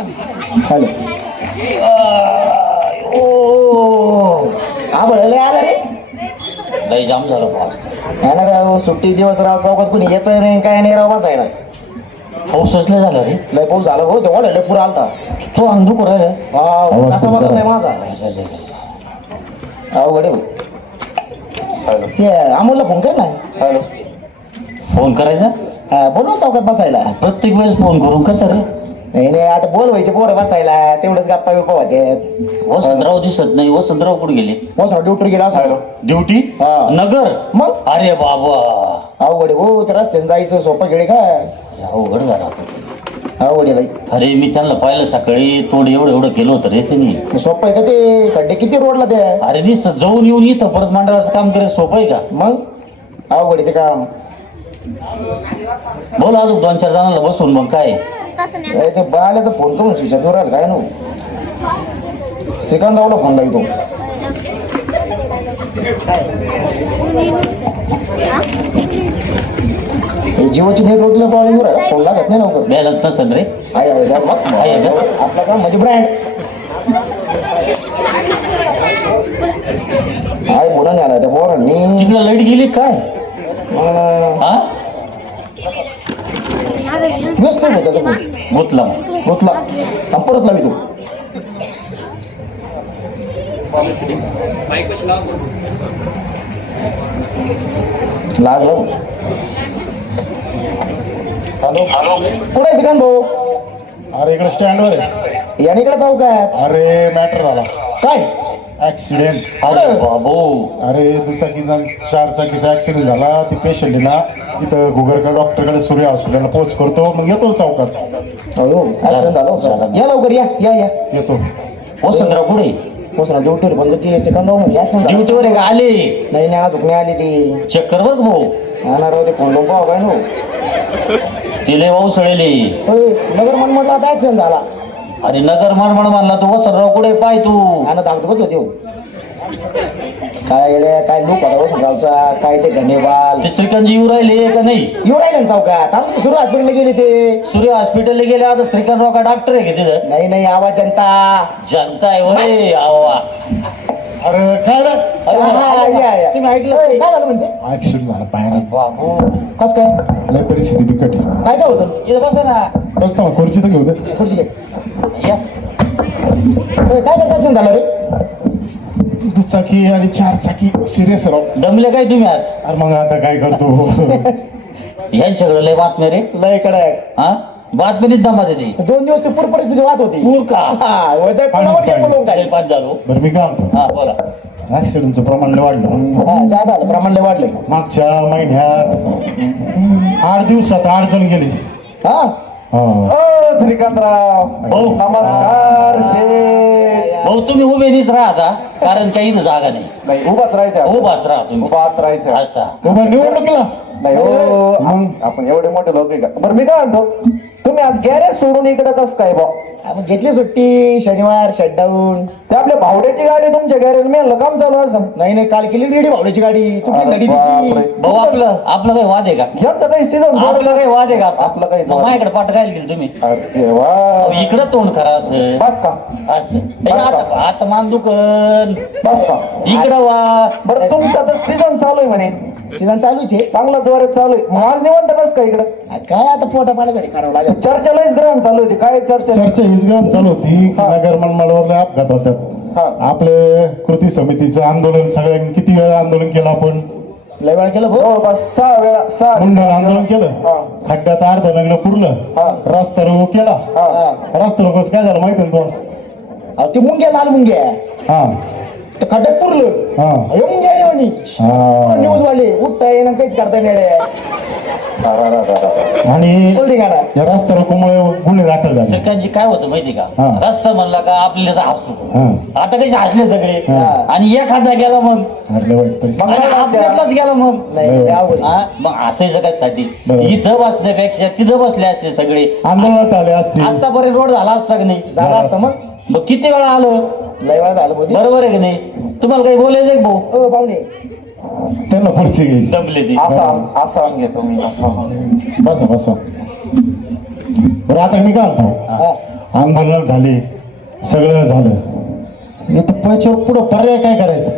Hello. हा बळले आला रे. लय जाम झालं पाऊस. याला राव सुट्टी दिवस राव चौकात कोणी येत नाही काय नाही राव बसायला. पाऊसच लय झाला रे. लय पाऊस झाला हो तेवढा लय पुरा आलता. तो अंधू करायला कसा बघत नाही माझा अवघड आहे. ते अमोलला फोन कर ना. हॅलो. फोन करायचा हा बोलू चौकात बसायला. प्रत्येक वेळेस फोन करून कसं रे. नाही नाही आता बोलवायचे पोरं बसायला तेवढंच गप्पा बिप्पा होते. वसंतराव दिसत नाही. वसंतराव कुठे गेले. बस ड्युटी गेला असं. ड्युटी हा. नगर. मग अरे बाबा अवघड आहे हो. ते रस्त्याने जायचं सोपं गेले काय अवघड झाला. अवघड आहे बाई. अरे मी त्यांना पाहिलं सकाळी तोड एवढं एवढं केलं होतं रे त्यांनी. सोपं आहे का ते खड्डे किती रोडला ते. अरे दिसतं जाऊन येऊन इथं परत मंडळाचं काम करायचं सोपं आहे का. मग अवघड आहे ते काम. बोल अजून 2-4 जणांना बसून मग काय. ते बाल्याचा फोन करून स्विचात राहिला काय नो. श्रीकांतरावला फोन लागतो. जिओची नेटवर्कला प्रॉब्लेम फोन लागत नाही लवकर. बॅलन्स नसेल रे. आहे आपला काम म्हणजे ब्रँड आहे. बोला नाही आला त्या पोरांनी. तिकडं लाईट गेली काय. हा व्यस्त आहे त्याचा फोन. गुतला गुतला परत लावी तू. लागलं. हॅलो हॅलो कुठे श्रीकांत भाऊ. अरे इकडे स्टँडवर आहे. याने इकडे जाऊ काय. अरे मॅटर झाला. काय ऍक्सिडेंट. अरे बाबू. अरे दुचाकीचा 4 चाकीचा ऍक्सिडेंट झाला. ती पेशंट आहे ना इथं गुगरकर डॉक्टरकडे सूर्य हॉस्पिटलला पोच करतो. मग येतो चौकात. हो ऍक्सिडेंट झालं. या लवकर या या या येतो. वसंतराव कुठे. पोचना ड्युटीवर बंद ती श्रीकांत ड्युटीवर आहे का आले. नाही नाही अजून नाही आली ती. चेक कर बघ भाऊ. येणार होते फोन लोक काय नो. तिले भाऊ सळेले. नगर मन म्हटलं आता ऍक्सिडेंट झाला. अरे नगर मानमण मानला तू. वसंतराव कुठे पाय तू. आणि दाखवत होते काय काय लोक होता गावचा काय ते घनेवाल. ते श्रीकांतजी येऊ राहिले का नाही. येऊ राहिले ना चौकात. आता सुरू हॉस्पिटलला गेले ते. सूर्य हॉस्पिटलला गेले. आता श्रीकांतराव का डॉक्टर आहे का तिथं. नाही नाही आवाज जनता जनता आहे होय. आवा अरे काय रे. तुम्ही ऐकलं काय झालं म्हणते. ऍक्सिडेंट झाला पायाने. बाबू कस काय लय परिस्थिती बिकट आहे. काय काय होतं. इथं बसा ना. बसता मग खुर्ची तर घेऊ दे. खुर्ची घे. या. काय काय ऍक्सिडेंट झालं रे. दुचाकी आणि 4 चाकी सिरियस राव. दमले काय तुम्ही आज. अरे मग आता काय करतो. यांच्याकडे लय बातम्या रे. लय कडे हा बातमीनीच दमाचे ती. 2 दिवस ते पूर परिस्थिती वाद होती. पूर का. पाच झालो. बरं मी काय म्हणतो. हा बोला. ऍक्सिडेंटचं प्रमाण लय वाढलं. जादा आलं प्रमाण लय वाढलंय. मागच्या महिन्यात 8 दिवसात 8 जण गेले. हा श्रीकांतराव भाऊ नमस्कार शेठ. भाऊ तुम्ही उभे नाहीच राहता कारण काही इथं जागा नाही. उभाच राहायचं. उभाच राहा तुम्ही. उभाच राहायचं. असा उभं निवडणुकीला नाही हो. मग आपण एवढे मोठे लोक आहे का. बरं मी काय म्हणतो तुम्ही आज गॅरेज सोडून इकडे कसं काय बा. आपण घेतली सुट्टी शनिवार शटडाऊन. ते आपल्या भावड्याची गाडी तुमच्या गॅरेज मेलं काम चालू असं. नाही नाही काल केली रेडी भावड्याची गाडी. तुमची नडी तिची. भाऊ आपलं काही वाद आहे का. यांचं काही सीझन आपलं काही वाद आहे का. आपलं काही मग माझ्याकडे पाठ काय गेली तुम्ही. अरे वा इकडं तोंड करा असं. बस का असं हे आता मान दुकान. बस का इकडं वा. बरं तुमचं तर सीझन चालू आहे म्हणे. सीझन चालूच आहे. चांगला जोरात चालू आहे. मग आज निवंत कस काय इकडं. काय आता पोटा पाण्यासाठी करावं लागेल. चर्चा लयच ग्रहण चालू होती. काय चर्चा हीच ग्रहण चालू होती. नगर मनमाडवर अपघात होतात. आपले कृती समितीचं आंदोलन सगळ्यांनी किती वेळा आंदोलन केलं आपण. लय वेळा केलं भाऊ. 6 वेळा 6 मुंडण आंदोलन केलं. खड्ड्यात अर्ध नगलं पुरलं. रस्ता रोको केला. रस्ता रोको काय झालं माहिती ना तो. ते मुंग्या लाल मुंग्या. हा तर खड्ड्यात पुरलं. हे मुंग्या न्यूज वाले उठता येणं काहीच करता नाही. आणि बोलते का ना. या रस्ता रोकोमुळे गुन्हे दाखल झाले. सगळ्यांची काय होतं माहिती का. रस्ता म्हणला का आपल्याला तर हसू. आता कसे हसले सगळे. आणि एखादा गेला मग आपल्यातलाच गेला मग. मग हसायचं कशासाठी. इथं बसण्यापेक्षा तिथं बसले असते सगळे. आंदोलनात आले असते. आतापर्यंत रोड झाला असता की नाही. झाला असतं मग. मग किती वेळा आलं. लय वेळा झालं बरोबर आहे की नाही. तुम्हाला काही बोलायचं आहे भाऊ. पाहुणे त्यांना खुर्ची घ्यायची. दमले ते. असा घेतो मी. बसा बसा. बरं आता मी काय म्हणतो आंदोलन झाले, सगळं झालं. इथं पैशावर पुढं पर्याय काय करायचं?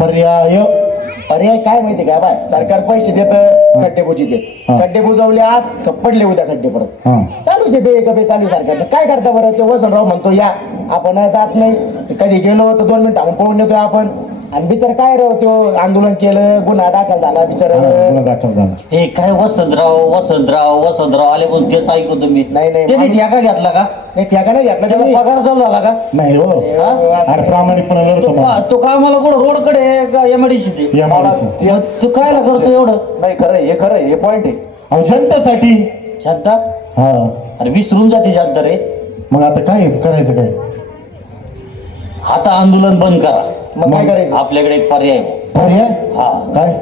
पर्याय काय माहिती काय बाय, सरकार पैसे देतं, खड्डे बुजीत हा. खड्डे बुजवले आज पडले उद्या खड्डे परत हा. चालूच आहे बे कपे चालू सरकार. काय करता बरं? ते वसंतराव म्हणतो या, आपण जात नाही. कधी गेलो तर 2 मिनिट आपण पळून येतोय आपण. आणि बिचार काय रे तो आंदोलन केलं, गुन्हा दाखल झाला बिचार. गुन्हा दाखल झाला. हे काय वसंतराव आले पण तेच ऐकू तुम्ही. नाही. त्यांनी ठेका घेतला का? नाही ठिकाण घेतलं त्याला त्यांनी. पगार चालू झाला का? नाही हो, अरे प्रामाणिकपणे लढतो मग. तो कामाला कुठं रोडकडे का एमआयडीसी ते MIDC. तू कायला करतो एवढं? नाही खरं हे पॉइंट आहे. अहो जनतेसाठी. जनता हा, अरे विसरून जाते जनता रे. मग आता काय करायचं? काय आता आंदोलन बंद करा. मग काय करायचं? आपल्याकडे एक पर्याय आहे. पर्याय हा, काय?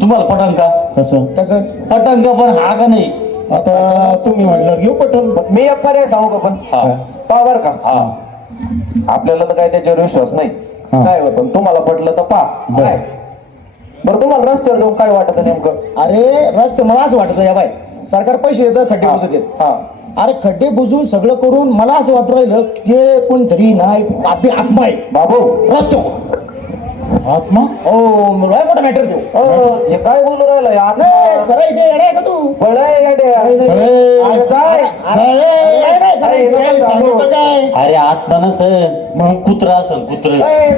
तुम्हाला पटन का? कसं? कसं? पटन का पण हा का नाही? आता तुम्ही म्हटलं घेऊ पटवून. मी एक पर्याय सांगू का पण हा. बर का? हा. आपल्याला तर काय त्याच्यावर विश्वास नाही. हा. काय होतं तुम्हाला पटलं तर पा काय. बरं तुम्हाला रस्त्यावर जाऊन काय वाटत नेमकं? अरे रस्ते मला असं वाटतं या बाय, सरकार पैसे देतं, खड्डे बुजत देत. अरे खड्डे बुजून सगळं करून मला असं वाटू राहिलं की कोणतरी नाही आपली आत्मा आहे बाबू रस्त्यावर. आत्मा? हो लय मोठा मॅटर देऊ. हे काय बोलू राहिलं यार? करायचे येडे का तू? अरे आत्मा नसन मग कुत्रा असन कुत्र.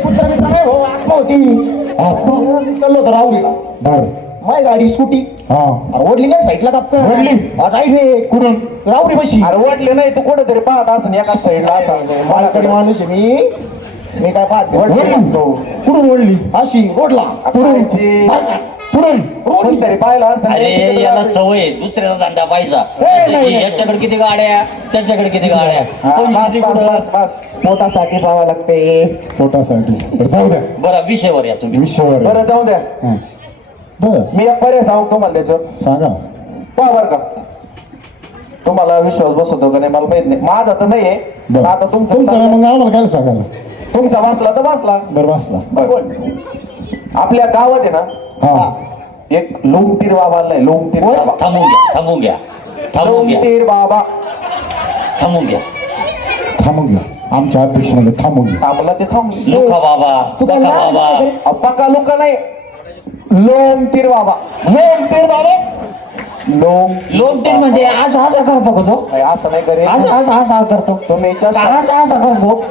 कुत्रा मित्र नाही भाऊ, आत्मा होती. आत्मा? चाललो होतो राहुरीला, बर. माझी गाडी स्कूटी हा. ओढली नाही साईडला कापका. ओढली? राईट रे. कुठून? राहुरी बशी. अरे ओढले नाही तू कुठेतरी पाहत असं एका साईडला असं. बाळकडे माणूस आहे मी काय पाहत ओढली? कुठून ओढली? अशी रोडला कुठून? कोणतरी पाहिलं असं. अरे याला सवय आहे, दुसऱ्याचा धंदा पाहिजा. नाही. याच्याकडे किती गाड्या, त्याच्याकडे किती गाड्या. कोणची कुठं? बस पोटासाठी पाहावं लागते. पोटासाठी. बरं, जाऊ द्या. बरं विषयावर या तुम्ही. विषयावर. बरं जाऊ द्या. हा. बरं, मी एक पर्याय सांगू तुम्हाला त्याच्यावर सांगा. पहा बरं का, तुम्हाला विश्वास बसवतो का नाही मला माहित नाही. माझा तर नाहीये. बरं. आता तुमचं तुमचा मग आम्हाला काय सांगायला? तुमचा वाचला तर वाचला. बरं, वाचला. बरं. आपल्या गावात आहे ना हा. एक लोमतीर बाबा नाही, लोमतीर बाबा. थांबून घ्या. लोमतीर बाबा थांबून घ्या. आमच्या अध्यक्षामध्ये थांबून घ्या. थांबला ते थांब. लोका बाबा. पक्का लोक नाही, लोमतीर बाबा. लोमतीन म्हणजे असं असं करतो का तो? असं नाही करे. असं करतो. तुम्ही असं करतो.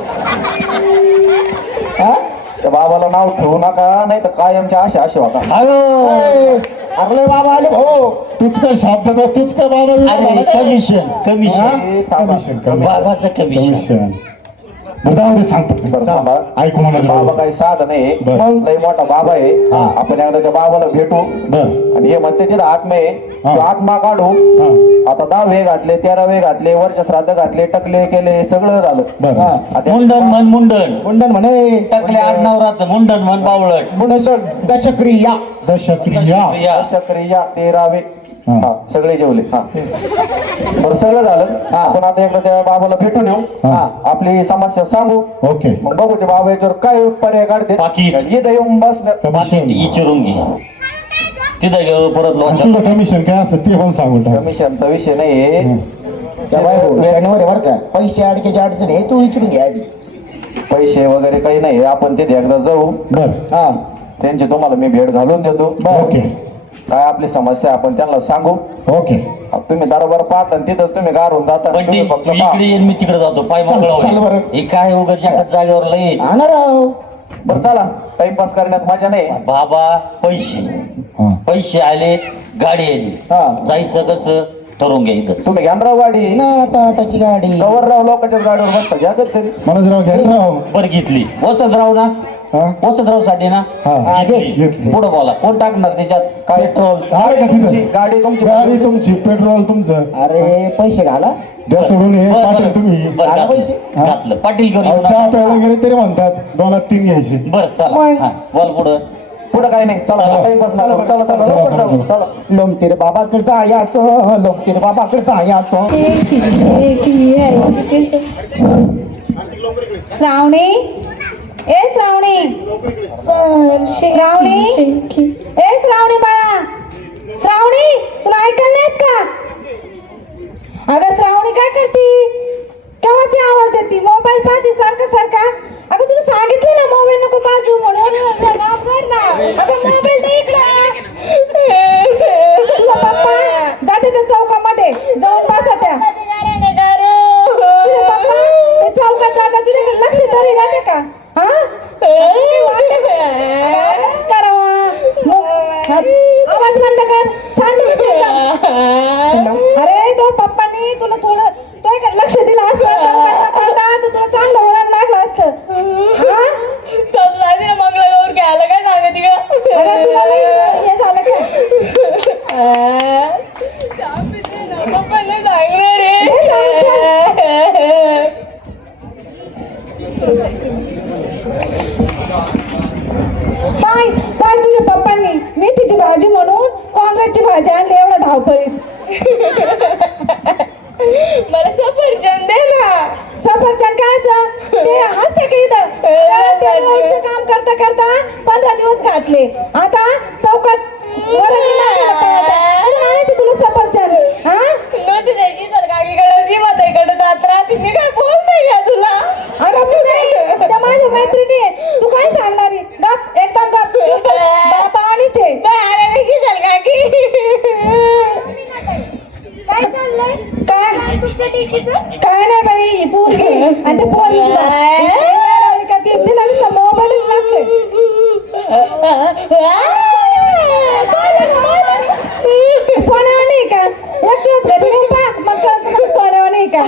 त्या बाबाला नाव ठेवू नका, नाही तर कायमच्या असे होता. अरे आपले बाबा आले भाऊ. तूच काय शब्द द्या, तूच काय बाबा? कमिशन बाबाचं कमिशन. बरं, जाऊ दे, सांगतो. बरं थांबा. ऐकू मला बाबा काही साधं नाही, बरं. लय मोठा बाबा आहे. आपण एकदा त्या बाबाला भेटू. बरं. आणि हे म्हणते तिथं आत्मा आहे, तो आत्मा काढू. हा. आता 10 घातले, 13 घातले, वर्ष श्राद्ध घातले, टकले केले, सगळं झालं. बरं. आता मुंडन मुंडन म्हणे टाकले 8-9 रात मुंडन म्हण बावळट. दशक्रिया दशक्रिया. दशक्रिया 13वे. हा. हा, सगळे जेवले. हा बरं सगळं झालं. आपण आता एकदा त्या बाबाला भेटून येऊ. हा. आपली समस्या सांगू. ओके. मग बघू ते बाबा याच्यावर काय पर्याय काढते. पाकीट. इथं येऊन बस. कमिशन. इचरून घे तिथं गेलो परत आणि लोक. तुझं कमिशन काय असतं ते पण सांगू टाक. कमिशनचा विषय नाही. शनिवारी बरं का, पैसे अडकेची अडचण आहे, तू विचारून घ्या आधी. पैसे वगैरे काही नाही, आपण तिथे एकदा जाऊ. बर. हा, त्यांची तुम्हाला मी भेट घालून देतो. ओके. काय आपली समस्या आपण त्यांना सांगू. ओके. तुम्ही बरोबर पाहता आणि तिथंच तुम्ही गारून जाता. पण तुम्ही तू फक्त इकडे येईन मी तिकडे जातो पाय चल मोकळा बरं. हे काय उगाच एकाच जागेवर लई. बरं चला, टाइमपास करण्यात मजा नाही. बाबा पैसे आले, गाडी आली, हा. जायचं कसं ठरवून घ्या इथं. तुम्ही घ्या ना राव गाडी. टाटाची गाडी कवर राव, लोकांच्याच गाडीवर बसता. घ्या तरी. मनोजराव घ्या राव. बरं घेतली. वसंतराव ना, हा. वसंतराव साठी ना हा. घेतली. पुढे बोला कोण टाकणार त्याच्यात? पेट्रोल. आहे का तिथं? गाडी तुमची. गाडी तुमची, पेट्रोल तुमचं. अरे पैसे घाला. द्या सोडून हे पाटील तुम्ही. बरं, पैसे? घातलं पाटील करून. अहो, चहा प्यायला गेले तरी म्हणतात 2-3 घ्यायचे. बरं चला. हा, बोल पुढं. पुढं काय नाही. चला टाइमपास नका. चला चला लवकर जाऊ. चला. लोमतीर बाबाकडे जायचं, लोमतीर बाबाकडे जायचं. श्रावणी, ए श्रावणी, श्रावणी, ए श्रावणी बाळा, श्रावणी तुला ऐकायला नाहीत का? अगं श्रावणी काय करती? केव्हाची आवाज देते मोबाईल पाहते सारखा सारखा. अगं तुला सांगितलं ना मोबाईल नको पाहू म्हणून. अगं मोबाईल दे इकडं. तुझा पप्पा जाते त्या चौकामध्ये जाऊन बसा त्या. तुझे पप्पा ते चौकात जाता तुझ्याकडे लक्ष तरी राहते का? हा करावा आवाज बंद कर. शांत बस एकदम. अरे तो पप्पानी तुला थोडं तो लक्ष दिलं असतं चौकात पाहता तर तुला चांगलं वळण लागलं असतं. हा मंगळागौर घ्यायला काय सांगते का? अरे तुला नाही हे झालं का? पप्पाला सांगणार रे. पाय पाय तुझ्या पप्पांनी मेथीची भाजी म्हणून काँग्रेसची भाजी आणली एवढं धावपळीत. मला सफरचंद दे ना. सफरचंद खायचं ते हसते की इथं ते रोजचं काम करता करता 15 दिवस घातले. आता चौकात वरंडी मारायला पळायचं. कुठून आणायचं तुला सफरचंद? हा नव्हती त्याची तर काकीकडे ती म्हाताईकडे जात राहते. मी काय बोल नाही का तुला? अगं मी नाही त्या माझ्या मैत्रिणी आहे. तू काय सांगणार आहे? गप एकदम गप. बापा आणीचे काकी काय चाललंय? काय नाही बाई ही पोरगी आणि ते पोरीची बाप. का ती तिला नुसतं मोबाईलच लागतोय. सोन्यावर नाही का? एक दिवस घरी नेऊन पहा मग कळतं का सोन्यावर नाही का?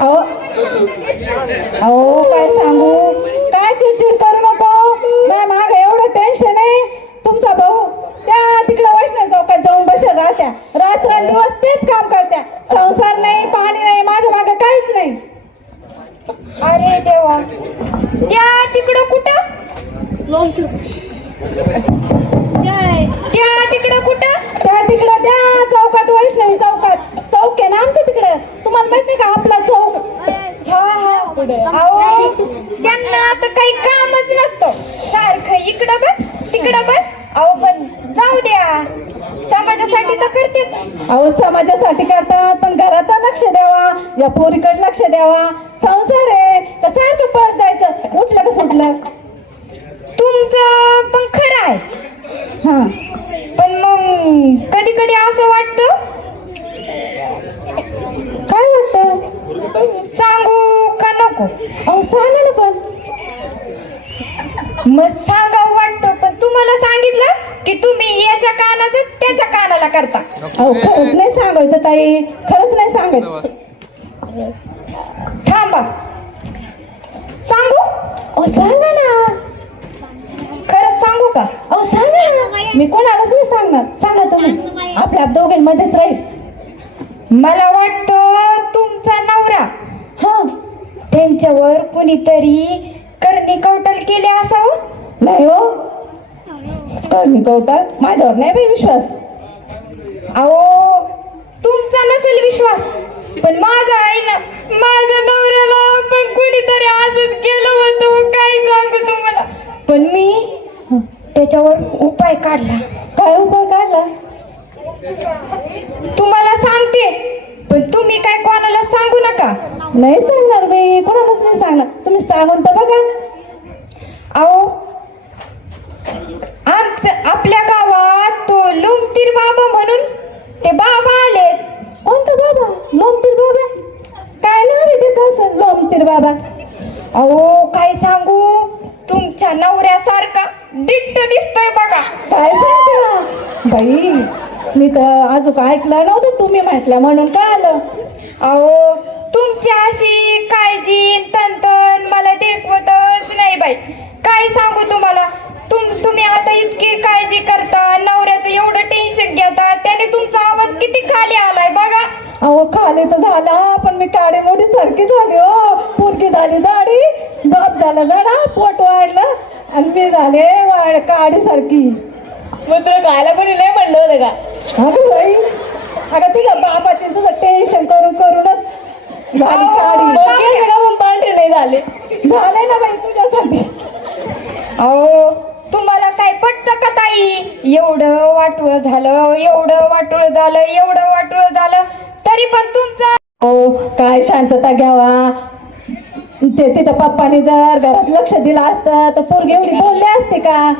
अहो अहो काय सांगू काय चिडचिड करू नको. माझ्या मागं एवढं टेन्शन आहे. तुमचा भाऊ त्या तिकडं वैष्णव चौकात जाऊन बसेल राहत्या रात्रंदिवस तेच काम करत्या. संसार नाही पाणी नाही माझ्या मागं काहीच नाही. अरे देवा त्या तिकडं कुठं त्या तिकडं कुठं त्या तिकडं त्या चौकात वैष्णवी चौकात चौक आहे ना आमच्या तिकडं. तुम्हाला माहित नाही का आपला चौक? हा हा अहो त्यांना आता काही कामच नसतं. सारखं इकडं बस तिकडं बस. अहो पण जाऊ द्या समाजासाठी तर करते. अहो समाजासाठी करतात पण घरात लक्ष द्यावा. या पोरीकडे लक्ष द्यावा. संसार आहे तर सारखं पळत जायचं. उठलं का सुटलं? तुमचं पण खरं आहे. हा पण मग कधी कधी असं वाटतं काय वाटतं? सांगू का नको? अहो सांगा ना पण. मग सांगावं वाटतं पण तुम्हाला सांगितलं की तुम्ही याच्या कानाचं त्याच्या कानाला करता. अहो खरंच नाही सांगायचं ताई. खरंच नाही सांगायचं. थांबा सांगू. अहो सांगा ना. खरंच सांगू का? अहो सांगा ना. मी कोणालाच नाही सांगणार. सांगा तुम्ही. आपल्या दोघांमध्येच राहील. मला वाटतं तुमचा नवरा हा त्यांच्यावर कुणीतरी करणी कौटल केले असावं. नाही हो. मी कवटाल माझ्यावर नाही बाई विश्वास. अहो तुमचा नसेल विश्वास पण माझा आहे ना. माझ्या नवऱ्याला पण कुणीतरी आजच केलं होतं. काय सांगू तुम्हाला. पण मी त्याच्यावर उपाय काढला. काय उपाय काढला? तुम्हाला सांगते पण तुम्ही काय कोणाला सांगू नका. नाही सांगणार बाई. कोणालाच नाही सांगणार. तुम्ही सांगून तर बघा. अहो आपल्या गावात तो लुमतीर बाबा म्हणून ते बाबा आलेत. कोणता बाबा? लोमतीर बाबा? काय नाव आहे त्याचं असं लोमतीर बाबा? अहो काय सांगू तुमच्या नवऱ्यासारखा डिट्ट दिसतोय बघा. काय सांगता बाई? मी तर अजून ऐकलं नव्हतं. तुम्ही म्हटलं म्हणून काय आलं. अहो तुमची अशी काळजी तंतन मला देखवतच नाही बाई. काय सांगू तुम्हाला. तुम्ही आता इतकी काळजी करता नवऱ्याचं एवढं टेन्शन घेता त्याने तुमचा आवाज किती खाली आलाय बघा. अहो खाली तर झाला पण मी काडी मोठी सारखी झाली हो. पोरगी झाली जाडी. बाप झाला जाडा. पोट वाढलं आणि मी झाले काडी सारखी. मग तुला खायला कोणी नाही म्हणलं होतं का? अगं बाई अगं तुझ्या बापाचे तुझं टेन्शन करून करूनच झाली काडी. मग केस का मग पांढरे नाही झाले? झाले ना बाई तुझ्यासाठी. अहो तुम्हाला काय पटतं का ताई बाई एवढं वाटोळ झालं, एवढं वाटोळ झालं, एवढं वाटोळ झालं, तरी पण तुमचा हो काय शांतता घ्यावा. तिच्या पप्पाने जर घरात लक्ष दिलं असतं तर पोरगी एवढी बोलली असते का?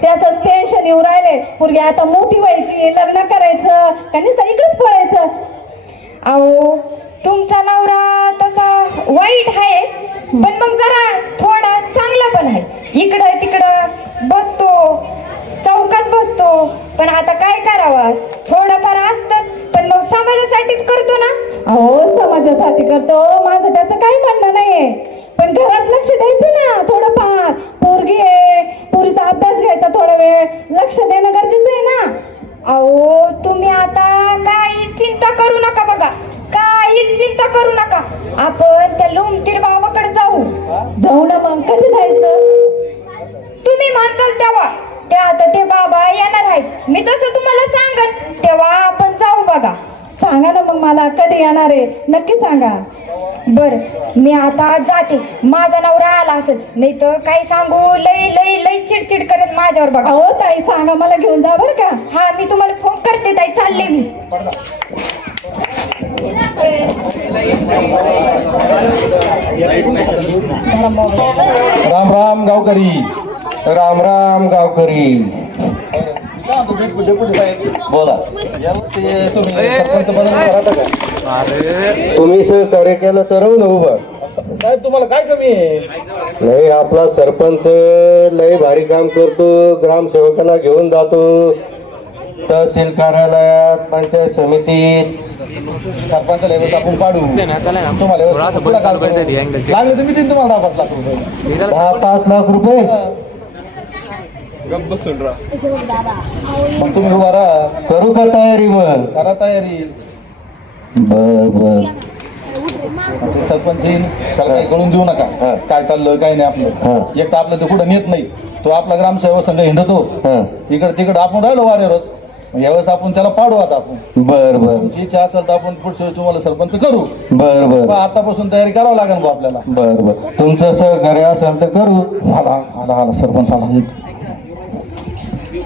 त्याच टेन्शन येऊ राहिले. पोरगी आता मोठी व्हायची, लग्न करायचं का नुसतं इकडेच पळायचं. अहो तुमचा नवरा तसा वाईट आहे, पण मग जरा थोडा चांगला पण आहे. इकडं तिकडं बसतो, चौकात बसतो, पण आता काय करावं, थोडंफार असतं पण मग समाजासाठीच करतो ना. अहो समाजासाठी करतो, माझं त्याचं काही म्हणणं नाहीये, पण घरात लक्ष द्यायचं ना थोडंफार. पोरगी आहे, पोरीचा अभ्यास घ्यायचा, थोडा वेळ लक्ष देणं गरजेचं आहे ना. अहो तुम्ही आता काही चिंता करू नका बघा, काही चिंता करू नका. आपण त्या लोमतीर बाबाकडे जाऊ ना. मग कधी जायचं? तुम्ही म्हणताल तेव्हा. ते आता ते बाबा येणार आहेत, मी तसं तुम्हाला सांगन तेव्हा आपण जाऊ बघा. सांगा ना मग मला कधी येणार आहे, नक्की सांगा. बर मी आता जाते, माझा नवरा आला असेल, नाही तर काही सांगू लई लई लई चिडचिड करत माझ्यावर बघा. अहो ताई सांगा, मला घेऊन जा बरं का. हा मी तुम्हाला फोन करते ताई, चालले मी. राम राम गावकरी, राम राम गावकरी. बोला. तुम्ही सहकार्य केलं तर राहू ना उभं. काय तुम्हाला काय कमी आहे? नाही, आपला सरपंच लय भारी काम करतो, ग्रामसेवकाला घेऊन जातो तहसील कार्यालयात, पंचायत समितीत. सरपंच लेवल आपण काढू तुम्हाला लागले तुम्ही देईन तुम्हाला 10-5 लाख रुपये. 10-5 लाख रुपये. मग तुम्ही उभा राहा, करू का तयारी मग? करा तयारी. बर बर. सरपंच येईन, त्याला काही कळून देऊ नका काय चाललं काय नाही आपलं. एक तर आपलं ते कुठं नेत नाही, तो आपला ग्रामसेवक संघ हिंडतो इकडं तिकडं. आपण राहिलो वाऱ्यावरच, यावेळेस आपण त्याला पाडू. आता आपण बर बर तुमची इच्छा असेल तर आपण पुढच्या वेळेस तुम्हाला सरपंच करू. बर बर पण आतापासून तयारी करावं लागेल बा आपल्याला. बर बर. तुमचं सहकार्य असेल तर करू. आला आला आला सरपंच आला.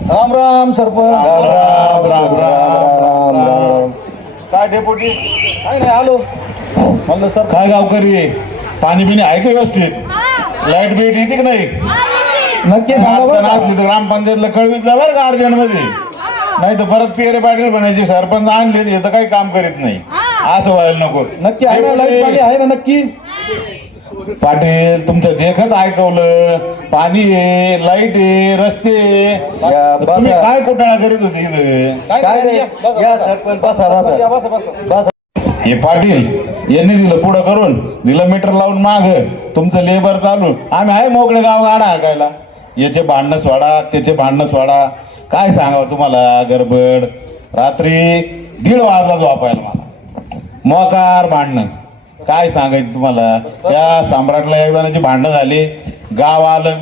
राम राम सरपंच. राम राम राम राम. काय डेपुटी? काय नाही, आलो म्हणलं सर. काय गावकरी, पाणी बिणी आहे का व्यवस्थित? लाईट बीट येते की नाही? नक्की सांगा बरं का? असली तर ग्रामपंचायतला कळवितला बरं का अर्जंट मध्ये, नाही तर परत पेरे पाटील बनायचे सरपंच आणले हे तर काही काम करीत नाही, असं व्हायला नको. नक्की आहे ना, लाईट पाणी आहे ना नक्की? पाटील तुमचं देखत ऐकवलं, पाणी आहे, लाईट आहे, रस्ते आहे. तर तुम्ही काय घोटाळा करीत होते इथं? काय नाही, या सरपंच बसा बसा बसा बसा. हे पाटील यांनी दिलं पुढं करून, दिलं मीटर लावून माग, तुमचं लेबर चालू. आम्ही आहे मोकळे गाव गाडा हाकायला. याचे भांडणं सोडा, त्याचे भांडणं सोडा. काय सांगावं तुम्हाला, गडबड. रात्री 1:30 वाजला झोपायला मला, मोकार भांडणं. काय सांगायचं तुम्हाला. त्या सम्राटला एक जणांची भांडणं झाली, गाव आलं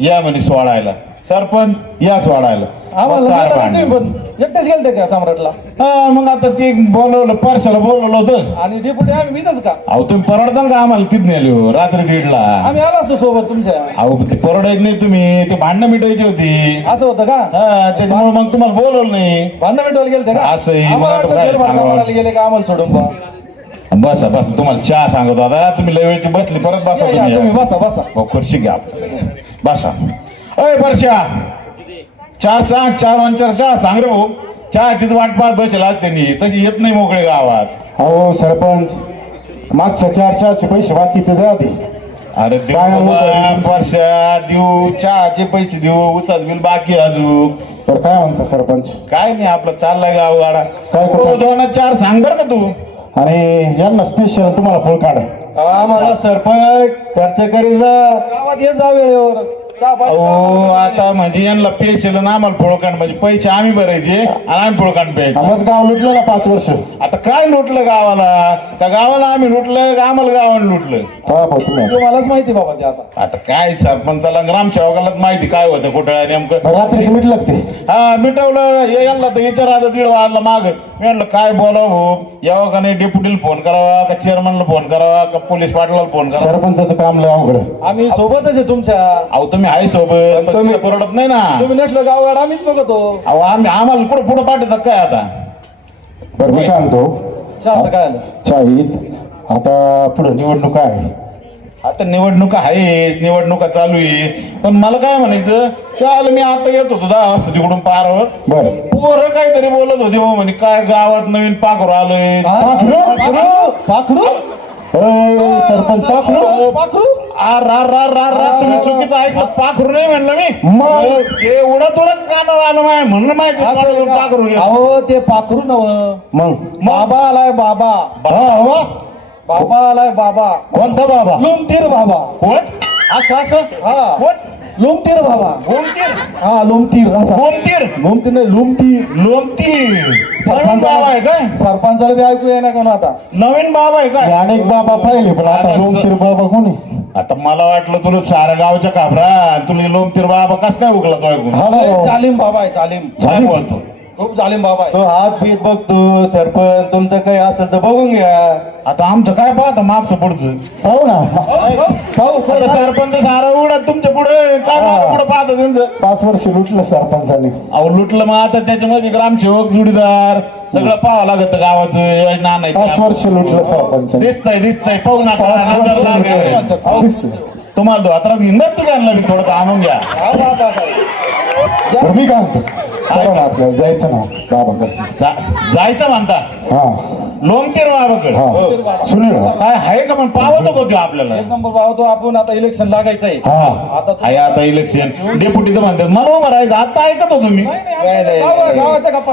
या म्हणे सोडायला, सरपंच या सोडायला. आम्हाला मोकार नाही भांडणं. पण एकटेच गेलते का सम्राटला? हा, मग आता ते बोलवलं, परशाला बोलवलं होतं. आणि डेपुटी आम्ही मीच का? अहो तुम्ही परवडताल का आम्हाला तिथ नेले हो रात्री 1:30ला? आम्ही आलो असतो सोबत तुमच्या. अहो ते परवडायच नाही, तुम्ही ते भांडणं मिटायची होती. असं होतं का? हा, त्याच्यामुळे मग तुम्हाला बोलवलं नाही. भांडण मिटवायला गेलते का? असंही आम्हाला मला वाटलं काय गेले भांडण सांगावं. मारायला गेले का आम्हाला सोडून बा. बसा बसा, तुम्हाला चहा सांगतो आता. तुम्ही लय वेळची बसली, परत बसा या, तुम्ही तुम्ही. बसा बसा. हो, खुर्ची घ्या बसा. अय परशा, 4 सांग, 4 वांचार चहा सांग रे भाऊ. चहाचीच वाट पाहत बसेल आज त्यांनी, तशी येत नाही मोकळे गावात. अहो सरपंच, मागच्या 4-4चे पैसे बाकी ते द्या आधी. अरे देऊ बाबा, वर्षा देऊ, चहाचे पैसे देऊ, उसाच बिल बाकी अजून. तर काय म्हणता सरपंच? काय नाही, आपलं चाललाय गाव गाडा. काय करू? 2-4 सांग बरं का तू. आणि यांना स्पेशल तुम्हाला फुल काढ. आम्हाला सरपंच खर्च करीत जा. गावात येत जा वेळेवर. चहा पाणी अहो आता म्हणजे यांना पेशल ना आम्हाला फुळकांड, म्हणजे पैसे आम्ही भरायचे आणि आम्ही फुळकांड प्यायचे. आम्हाच गाव लुटलं ना 5 वर्ष. आता काय लुटलं गावाला? त्या गावाला आम्ही लुटलं का आम्हाला गावाला लुटलं? हा भाऊ तुम्ही. तुम्हालाच माहिती बाबा ते आता. आता काय सरपंचाला ग्रामसेवकालाच माहिती काय होतं घोटाळा नेमकं. रात्रीच मिटलं का ते? हा मिटवलं. यांना तर विचार आता 1:30 वाजला माग मी म्हणलं काय बोलावं भाऊ, यावं का नाही, डेप्युटीला फोन करावा का चेअरमनला फोन करावा का पोलीस पाटलाला फोन करावा. सरपंचाचं काम लय अवघड आहे. आम्ही सोबतच आहे तुमच्या. अहो तुम्ही आहे सोबत, पण तुम्ही परवडत नाही ना. तुम्ही नसलं गावगाड आम्हीच बघतो. अहो आम्हाला पुढे पुढे पाठवतात काय आता. बरं मी काय म्हणतो, चहाचं काय आलं? शाहीद आता पुढे निवडणूक आहे. आता निवडणुका आहे, निवडणुका चालू आहे, पण मला काय म्हणायचं, चाल मी आता येत होतो 10 वाजता तिकडून पारावर. बरं पोरं काहीतरी बोलत होते हो, म्हणे काय गावात नवीन पाखरू आलंय. पाखरू? सरपंच पाखरू? तुम्ही चुकीचं ऐकलं, पाखरू नाही म्हणलं मी. मग ते उडत उडत कानावर आलं माय, म्हणलं माहिती पाखरू गेलं. अहो ते पाखरू नव. मग बाबा आलाय बाबा. वा बाबा आलाय बाबा. कोणता बाबा? लुमतीर बाबा. कोण असं हा कोण? लुमतीर बाबा. लोमतीर हा लुमतीर असा. लोमतीर लुमतीर नाही लुमतीर. लोमतीर नवीन बाबा आहे काय? सरपंचाला बी ऐकू येईना कोण आता. नवीन बाबा आहे काय? अनेक बाबा पाहिले पण आता लोमतीर बाबा कोणी? आता मला वाटलं तुला साऱ्या गावच्या काबरा, तुला लोमतीर बाबा कस काय उगला तो ऐकून? हा ना राव. जालिम बाबा आहे जालिम. काय बोलतो? खूप जालिम बाबा आहे. तो हात बीत बघतो. सरपंच तुमचं काही असेल तर बघून घ्या. आता आमचं काय पाहता मागचं पुढचं. पाहू ना, आता सरपंच सारा उडत तुमच्या पुढे काय पुढे पाहता त्यांचं. 5 वर्ष लुटलं सरपंचाने. अहो लुटलं मग आता त्याच्यामध्ये ग्रामसेवक जुडीदार सगळं पाहावं लागत गावाचं नाना 5 वर्ष लुटलं सरपंचाने. दिसतंय पाहू नका. दिसतंय. तुम्हाला धोत्रात नक्की आणलं मी थोडं आणून घ्या. बरं मी काय म्हणतो, चला ना आपल्याला जायचं ना बाबाकडे. जायचं म्हणता हा लोमतीर बाबाकडे. हा सुनील काय आहे का पण पावतो होतो आपल्याला. एक नंबर पाहतो आपण. आता इलेक्शन लागायचं आहे. हा आता आहे आता इलेक्शन डेप्युटी तर म्हणतात मला उभं राहायचं. आता ऐकत होतो मी. गावाच्या गप्पा.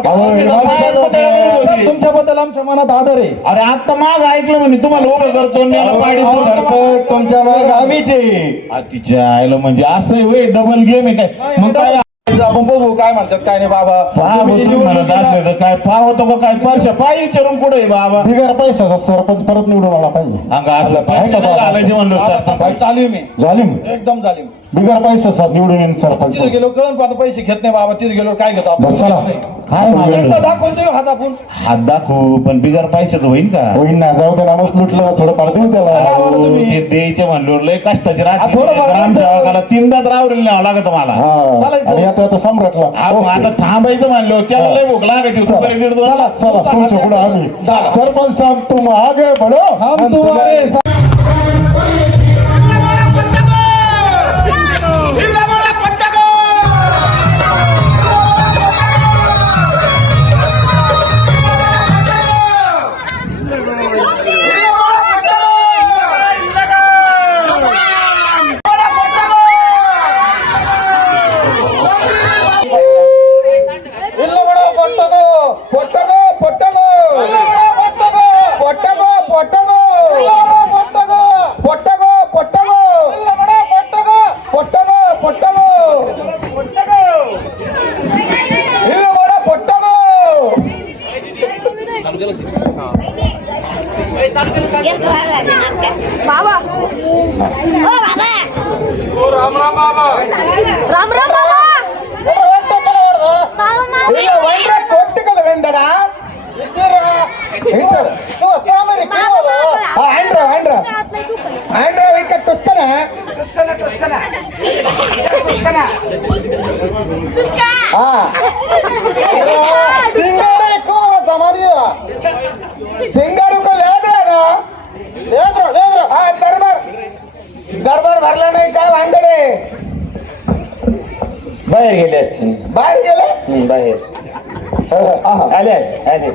तुमच्याबद्दल आमच्या मनात आदर आहे. अरे आता माग ऐकलं म्हणे तुम्हाला उभं करतो मला पाडी देतो. सरपंच तुमच्या मागे आम्हीच आहे. तिच्या आयला म्हणजे असं होय डबल गेम आहे काय. मग काय आपण बघू काय म्हणतात काय नाही बाबा. तुम्ही म्हणत असले तर काय पावतो का काय परशा पाय विचारून कुठे आहे बाबा. बिगर पैशाचा सरपंच परत निवडून आला पाहिजे. अंगा असलं पैसे नाही घालायचे म्हणलं सर. चालू मी जालिम एकदम झाली. बिगर पैशाचा निवडून येईन सरपंच. तिथे गेलो कळून आता पैसे घेत नाही बाबा. तिथे गेलो काय घेतो बरं चला. काय मागं? दाखवून देऊ हात आपण. हात दाखवू पण बिगर पैशाचं होईल का. होईन ना, जाऊ दे ना, मस्त लुटलं थोडं पार देऊ त्याला. अहो, ते द्यायचे म्हणल्यावर लय कष्टाचे राहते. थोडं बरं. ग्रामसेवकाला 3दाच रावरेल न्यावं लागत मला. हा चालायचं. आणि आता सम्राटला. अहो, आता थांबायचं म्हणलं त्याला लय भूक लागायची. रुपये दीड दोन. चला चला तुमच्या पुढे आम्ही. सरपंच साहेब तुम आगे बढो. हम तुम्हारे साथ. बाबा ओ बाबा राम राम बाबा. राम राम बाबा. दरबार भरला नाही काय भांडणे. बाहेर गेले असतील. बाहेर गेले बाहेर आले आले.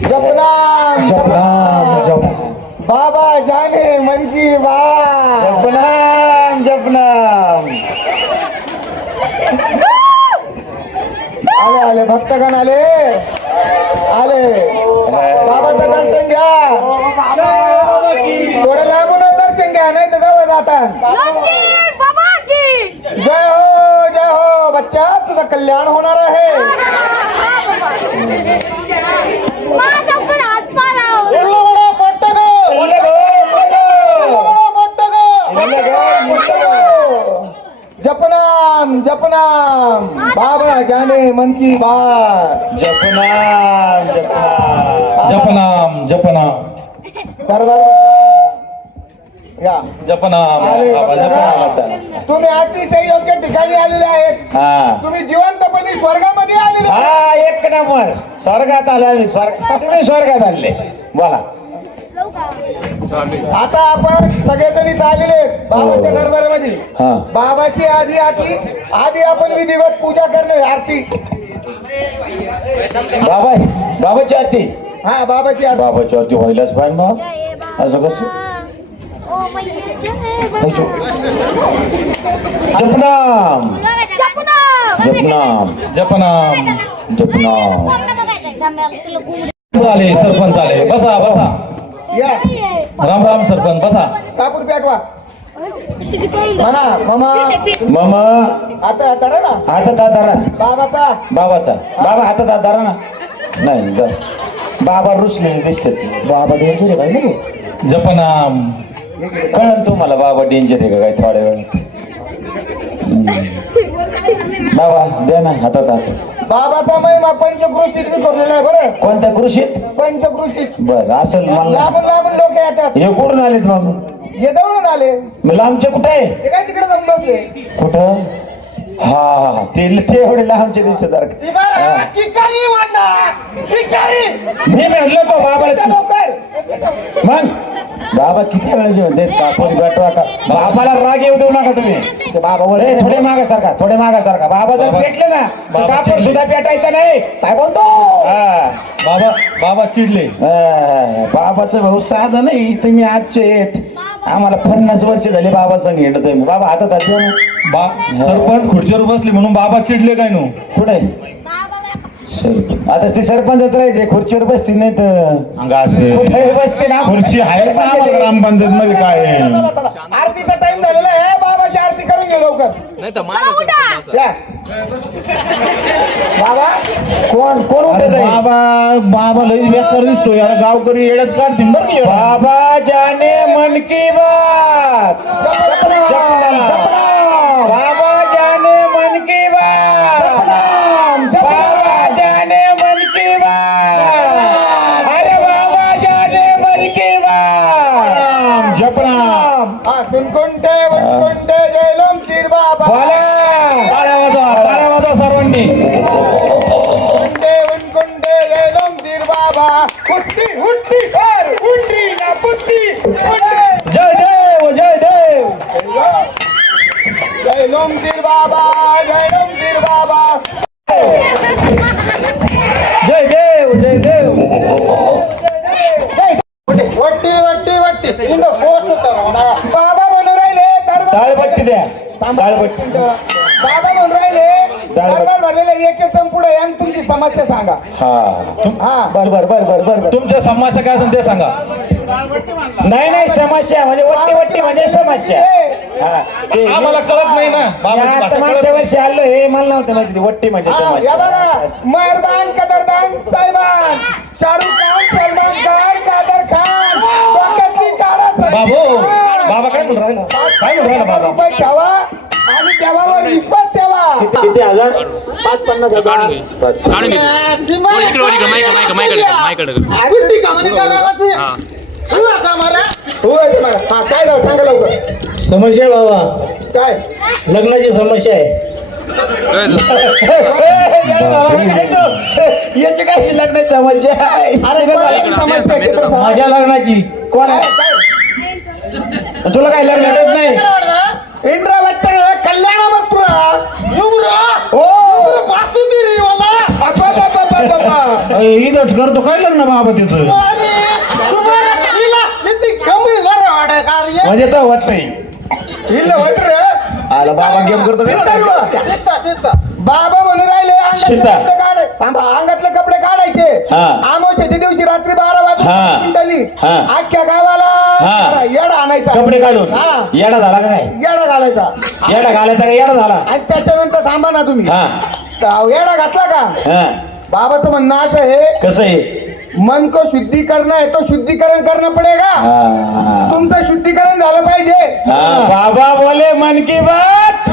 जपनाम जपनाम बाबा जाने मन की बात. जपनाम जपनाम. आले आले भक्तगण आले आले. बाबाचं दर्शन घ्या. थोडं लांबून दर्शन घ्या नाही तर जवळ जातात. बाबा की जय हो बच्चा तुझं कल्याण होणार आहे. जपनाम जपनाम बाबा जाने मन की बात. जपनाम जपनाम. या जपनाम आले, बाबा, बघा. जपनाम. तुम्ही अतिशय योग्य ठिकाणी आलेले आहेत हा तुम्ही जिवंतपणे स्वर्गामध्ये आलेले आहेत. हा एक नंबर स्वर्गात आला मी तुम्ही स्वर्गात आले बोला. आता आपण सगळेजणी आलेले आहेत बाबाच्या दरबारामध्ये हा. बाबाची आधी आपण विधिवत पूजा करणार आरती. बाबाची आरती हा बाबाची आरती. बाबाची आरती व्हायलाच पाहिजे बा. असं कसं जपनाम जपनाम जपनाम. जपनाम. आले सरपंच आले. बसा बसा. या राम राम सरपंच बसा. कापूर पेटवा म्हणा मामा मामा आता धरा ना हातात धरा बाबाचा बाबाचा बाबा हातात धरा ना. नाही जा. बाबा रुसलेले दिसतात. बाबा डेंजर आहे काय ना. जपनाम. कळलं तुम्हाला बाबा डेंजर आहे का काय थोड्या वेळात. बाबा द्या ना हातात हात. बाबाचा महिमा पंचकृषीत विखुरलेला आहे बरं. कोणत्या कृषीत पंचकृषीत बर असेल मला. लांबून लांबून लोक येतात. हे कुठून आलेत मग हे दळून आले मी लांबचे कुठे आहे ते काय तिकडे जाऊन बसले. कुठं हा हा ते एवढे लांबचे दिसत मी म्हणलो तो बाबाला मग बाबा किती वेळाचे म्हणते कापोरी गाठवा का बाबाला राग येऊ देऊ नका तुम्ही. ते बाबा बोले थोडे मागासारखा थोडे मागासारखा. बाबा जर पेटले ना तर कापूर सुद्धा पेटायचा नाही. काय बोलतो हा. बाबा बाबा चिडले. बाबाचं भाऊ साधं नाही तुम्ही आजचे आहेत. आम्हाला 50 वर्ष झाले बाबा संग हिंडतोय मी. बाबा हातात हात द्या ना. सरपंच खुर्चीवर बसले म्हणून बाबा चिडले काय नो. कुठे सरपंच आता ते सरपंचच राहते खुर्चीवर बसती नाही तर कुठे बसते ना. खुर्ची आहे ना आम्हाला ग्रामपंचायत मध्ये काय आहे? आरतीचा टाइम झालेला आहे बाबाची आरती करून घेऊ लवकर. या. बाबा कोण कोण अरे उठत आहे? बाबा लई बेकार दिसतो यार. गावकरी येड्यात काढतील बरं की. बाबा जाने मन की बात. बाबा जाने मन की बात. बाबा जाने मन की बात. अरे बाबा जाने मन की बात. जपनाम. हा कुणकुंटे वनकुंटे जयलोम तीर बाबा. टाळ्या वाजवा सर्वांनी. कुंटे वनकुंटे जयलोम तीर बाबा. हुट्टी हुट्टी कर हुट्टी ना पुट्टी हुट्टी. जय देव जय देव. जयलोम तीर बाबा जयलोम तीर बाबा. जय देव जय देव. वट्टी वट्टी वट्टी इंदो पोहोचतो बाबा म्हणून राहिले दरबार. ताळपट्टी द्या ताळपट्टी. बाबा म्हणून राहिले दरबार भरलेले एक एकदम पुढे या आणि तुमची समस्या सांगा. हा बर बर बर बर बर बर. तुमच्या समस्या काय असेल ते सांगा. नाही नाही समस्या म्हणजे वट्टी वट्टी म्हणजे समस्या. हा ते आम्हाला कळत नाही ना बाबाची आता भाषा मागच्या कळत वर्षी आलो हे मला नव्हतं माहिती वट्टी म्हणजे या समस्या. बघा मेहरबान कदरदान साहेबान शाहरुख खान सलमान खान कादर खान डोक्यातली काढा. बाबू बाबा काय म्हणून राहिला काय म्हणून राहिला बाबा. रुपये ठेवा आणि देवावर विश्वास ठेवा. किती हजार 5-50 हजार. हा काय झालं सांगा लवकर. समस्या बाबा काय लग्नाची समस्या आहे. याची काय लग्न समस्या आहे. अरे कोणाची समस्या आहे? तिथं सांगा. माझ्या लग्नाची कोण आहे तुला काय लग्न होत नाही. इंद्रा वाटतं कल्याण मग तुला हो वासुदेवी वाला. इथंच करतो काय लग्न बाबा तिचं. म्हणजे तो होत नाही. आला बाबा गेम करतो बाबा म्हणून राहिले शीता. अंगातले कपडे काढायचे. हा. अमावस्याच्या दिवशी रात्री 12 हा. मिनिटांनी हा. अख्ख्या गावाला हा. येडा आणायचा. कपडे काढून हा. येडा झाला का काय. येडा घालायचा येडा घालायचा का येडा झाला. आणि त्याच्यानंतर थांबा ना तुम्ही. हा येडा घातला का हा बाबाचं म्हणणं असं आहे कसं आहे. मन को शुद्धीकरण है तो शुद्धीकरण करना पड़ेगा. हा. तुमचं शुद्धीकरण झालं पाहिजे. बाबा बोले मन की बात.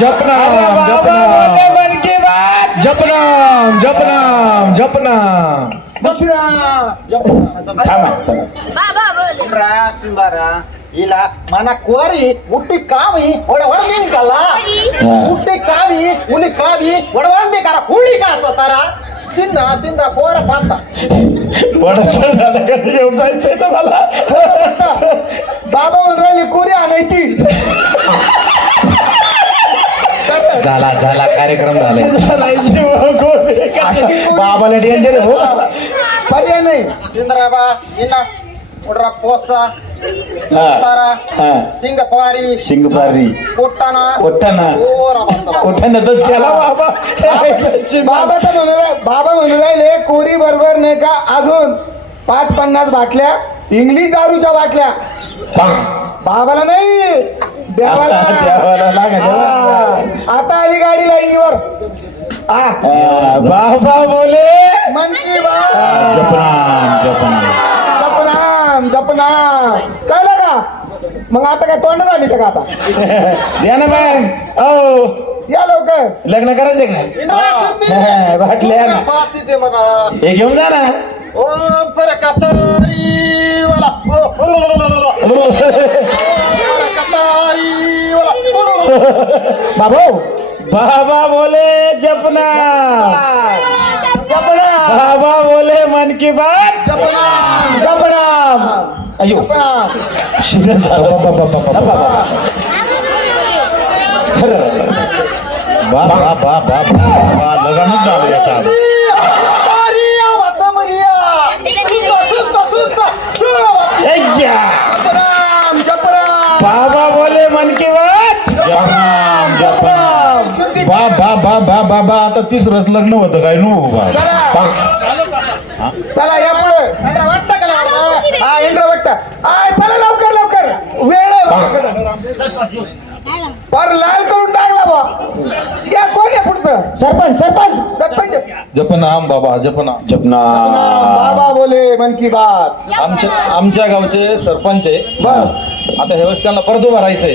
जपनाम बाबा बोले मन की बात. जपनाम जपनाम जपनाम. ఇలా మన కోరి ఉట్టి కావి ఒడవడమేం కల్లా ఉట్టి కావి ఉలి కావి ఒడవడమే కర కూడి కాస్తారా सिंधा सिंधा पोर पाता घेऊन जायचंय तर मला बाबा म्हणून राहिली कुरी आणायची झाला झाला कार्यक्रम झाला बाबाला डेंजर हो पर्याय नाही सिंधराबा इना उडरा पोसा सिंगपारी शिंगपारी कोटाना कोठ्यानं तच केला बाबा बाबा म्हणून राहिले कोरी बरोबर नाही का अजून 5-50 बाटल्या इंग्लिश दारूच्या बाटल्या बाबाला नाही देवाला आता आली गाडी लाईनीवर बाबा बोले मन की बात जपनाम जपनाम जपनाम कळलं का मग आता काय तोंड झाली का आता द्या ना मग ओ या लवकर लग्न करायचं का बाटल्या ना हे घेऊन जा ना ओ परकाचारी वाला बाबू बाबा बोले जपना जपना बाबा बोले मन की बात जपनाम जपनाम अयो जपनाम शिरं झालं. बा लगानच झालं याचा बाबा बोले मन की बात जपनाम जपनाम बा आता 30 लग्न होतं काय नो चला या पुढे वाटतं का हा एंड्र वाटतं चला लवकर लवकर वेळ पर लाल करून टाकला बा या कोण आहे पुढचं सरपंच सरपंच सरपंच जपनाम बाबा जपनाम बाबा बोले मन की बात आमच्या गावचे सरपंच आहे आता हे वेळेस त्यांना परत उभं राहायचंय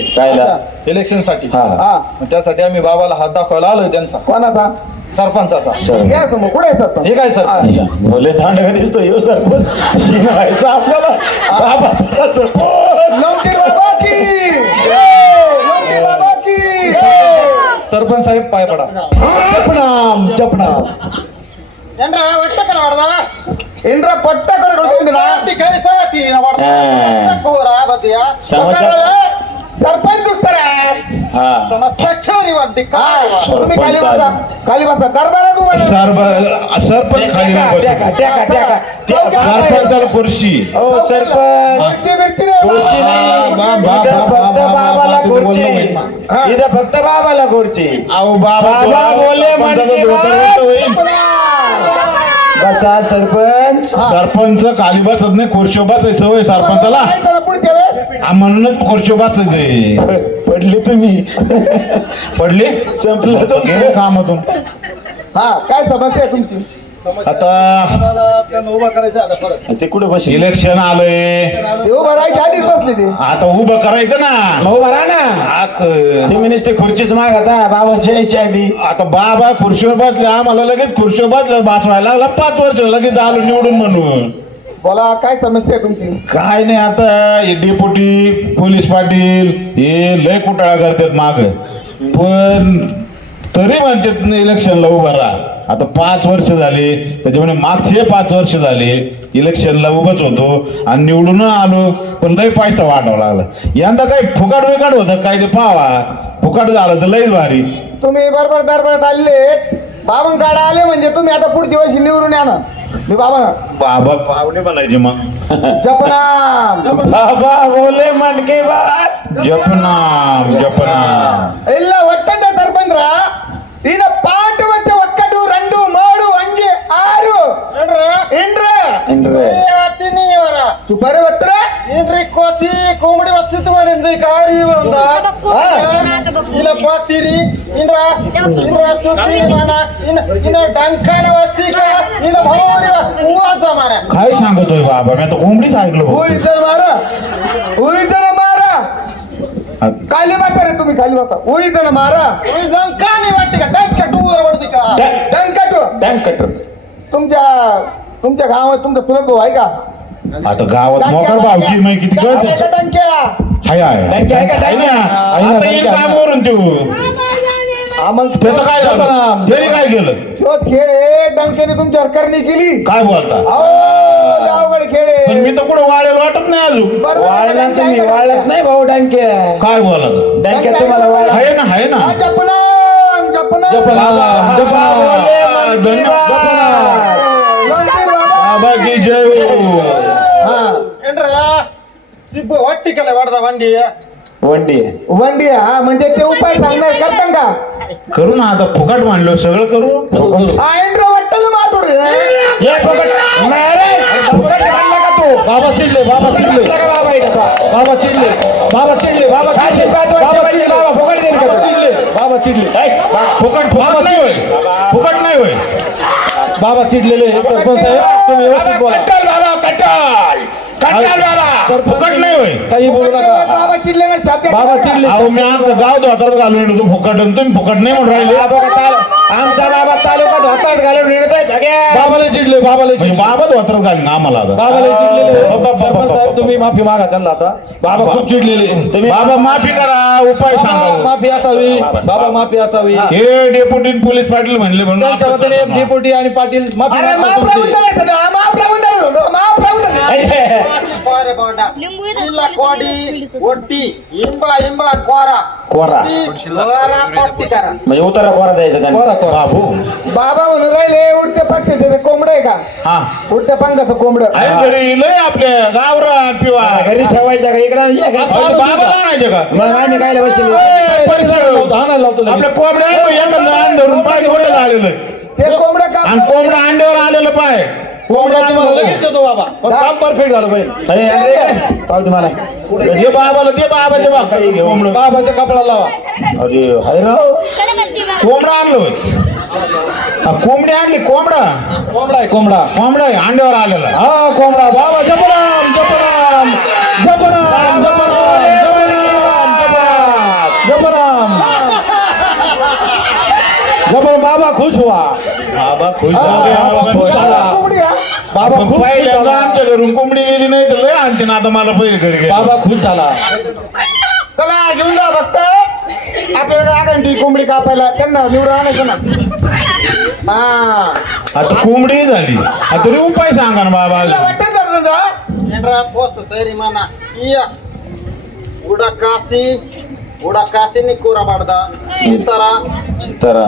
इलेक्शन साठी मग त्यासाठी आम्ही बाबाला हात दाखवायला आलोय त्यांचा कोणाचा सरपंचाचा या समोर कुठे आहे सरपंच हे काय सर बोले दांडगा दिसतो यो सरपंच शिनायचा आपल्याला बाबा लवकर बाबा की लवकर बाबा की सरपंच साहेब पाय पडा जपनाम जपनाम इंद्र पट्टाकडे सरपंच तुम्ही खाली बसा दरबारात उभा राहा. सरपंच खाली सरपंचाला खुर्शी मिरची मिरची नाही. इथं फक्त बाबाला खुर्ची अहो बाबा बोले बसा सरपंच सरपंच खाली बसत नाही खुर्शी बसायचं सवय सरपंचाला काय झालं पुढच्या वेळेस म्हणूनच खुर्शी बसायचंय पडले तुम्ही पडले संपलं तुमचं कामातून हा काय समस्या आहे तुमची आता उभा करायचं आता परत ते कुठे बस इलेक्शन आलंय ते उभं राहायच्या आधीच बसले ते आता उभं करायचं ना उभं राहा ना आज तुम्ही नुसते खुर्चीच माग आता बाबाची यायची आधी आता बाबा खुर्शीवर बसले आम्हाला लगेच खुर्शीवर बसलं बसवायला लागला 5 वर्ष लगेच आलो निवडून म्हणून बोला काय समस्या आहे तुमची काय नाही आता हे डेप्युटी पोलीस पाटील हे लय कुटाळा करतात माग पण तरी म्हणतात इलेक्शनला उभा राहा आता 5 वर्ष झाले त्याच्यामुळे मागचे 5 वर्ष झाले इलेक्शनला उभाच होतो आणि निवडून आलो पण लय पैसा वाटावा लागला यंदा काही फुकाट विकाट होतं काय ते पावा फुकाट झालं तर लईच भारी तुम्ही बरोबर दरबारात आले बाबांकडे आले म्हणजे तुम्ही आता पुढच्या वर्षी निवडून या ना मी बाबा बाबा पावणे बनायचे मग जपनाम बाबा बोले मन के बात जपनाम जपनाम ಇಲ್ಲ ಒಟ್ಟಂತ ಸರ್ಪಂದ್ರ ಇನ್ನ ಪಾಠ ವಚ್ಚ ಒಕ್ಕಟ್ಟು 2 3 5 6 ಎಂಡ್ರೆ ಸುಬರೆ ಒತ್ತರ ಏನ್ರಿ ಕೋಸಿ ಕೋಮಡಿ ವಸಿತುಗೊಂಡಿ ಗಾಡಿ ಬಂದ ಇಲ್ಲ ಪಾತಿರಿ ಇಂದ್ರ ಸುತ್ತಿ ಮನ ಇನ್ನ ಡಂಕನ ವಸಿಕ ಇನ್ನ ಭೋರಿ ಉವಾಜ ಮಾರ काय सांगतोय बाबा मी आता कोंबडीच ऐकलो उईदल मारा खाली बसा रे तुम्ही खाली बसा उईदल मारा डंकानी वाटते का डंकटू वर वाटते का डंकटू डंकट तुमच्या तुमच्या गावात तुमचा चुलत भाऊ आहे का? आता गावात मोकार भावकी नाही किती डंक्या कळत आहे का डंक्या? हाय आहे डंक्या आहे का डंक्या? आता येईल कामावरून देऊ हा, मग त्याचं काय झालं त्याने काय केलं तो खेळ आहे, डंक्याने तुमच्यावर करणी केली. काय बोलता अहो गावगड खेळ आहे. पण मी तर कुठं वाळेल वाटत नाही अजून बरोबर आहे, वाळला डंक्या तुम्ही आहे का? वाळत नाही भाऊ डंक्या काय बोलत डंक्या तुम्हाला वाळ आहे ना आहे ना हा, जपनाम जपनाम धन्यवाद रणबीर बाबा. बाबा की जय हो. वंडी वंडी हा म्हणजे ते उपाय सांगणार करता का? करू ना आता फुकट मांडलो सगळं करू हा एंड्रो वाटतं ना मातोड ये फुकट नाही रे, फुकट मांडला का तू बाबा चिडले बाबा चिडले बाबा आहे का? बाबा चिडले बाबा चिडले बाबा चिडले बाबा चिडले बाबा फुकट देईन का चिडले बाबा चिडले फुकट फुकट नाही होय फुकट नाही होय बाबा चिडलेले सरपंच साहेब तुम्ही व्यवस्थित बोला कट्टाल बाबा कट्टाल कट्टाल बाबा फुकट नाही होय काही बोलू नका बाबा चिडले ना साध्या बाबा चिडले अहो मी आता गाव धोतर घालून येतो फुकट आणि तुम्ही फुकट नाही म्हणून राहिले आमचा बाबा तालुका धोतात घालून येतोय सगळ्या. बाबाला चिडले बाबाला म्हणजे चिडले बाबा धोतर घालून आम्हाला आता बाबाला चिडलेले सरपंच साहेब तुम्ही माफी मागा त्यांना आता बाबा खूप चिडलेले तुम्ही बाबा माफी करा उपाय बाबा, सांगा माफी असावी बाबा माफी असावी हे डेप्युटी पोलीस पाटील म्हणले म्हणून त्यांच्या वतीने आपलं डेपुटी आणि पाटील माफी अरे मागतात महाप्रभू तुमची. धरायचं ना, महाप्रभू धरायचं होतं, महाप्रभू धरायचं. कोरा म्हणजे उतारा कोरा द्यायचा त्यांना कोरा कोरा बाबू बाबा म्हणून राहिले उडत्या पक्षाचे ते कोंबड आहे का? हा उडत्या पंखाचं कोंबड. आहे घरी लय आपल्या गावरा पिवा घरी ठेवायच्या का इकडे बाबा आणायचे का मग आम्ही काय बसले ए, परिचय. आणायला लावतो लगेच. आपल्या कोंबड्या एखादं अंड धरून पाय मोठं झालेलं ते कोंबड आणि कोंबडा अंड्यावर आलेलं पाय कोंबडा तुम्हाला लगेच देतो बाबा पण काम परफेक्ट झालं पाहिजे अरे अरे पाहू तुम्हाला जे बाबाला ते बाबाचे बाप काही कोंबड बाबाच्या कपडा लावा अरे हाय राव कोंबडा आणलो कोंबडी आणली कोंबडा कोंबडा आहे कोंबडा कोंबडा आहे अंड्यावर आलेला हा कोंबडा बाबा जपराम जपराम जपराम जपराम जपराम जपराम बाबा खुश हुआ बाबा खुश बाबा खुश झाला कोंबडी हा? बाबा खूप खुश पहिल्यांदा झाला आमच्या घरून कोंबडी गेली नाही तर लय आणते ना आता मला पहिले घरी गेली. बाबा खुश झाला चला घेऊन जा फक्त आपल्याला लागेल ती कोंबडी कापायला त्यांना निवडून आणायचं ना. हा आता कोंबडी झाली आता तरी उपाय सांगा ना बाबा तुला वाटतं का तुझा? उडा काशी नि कोरा बाडदा तरा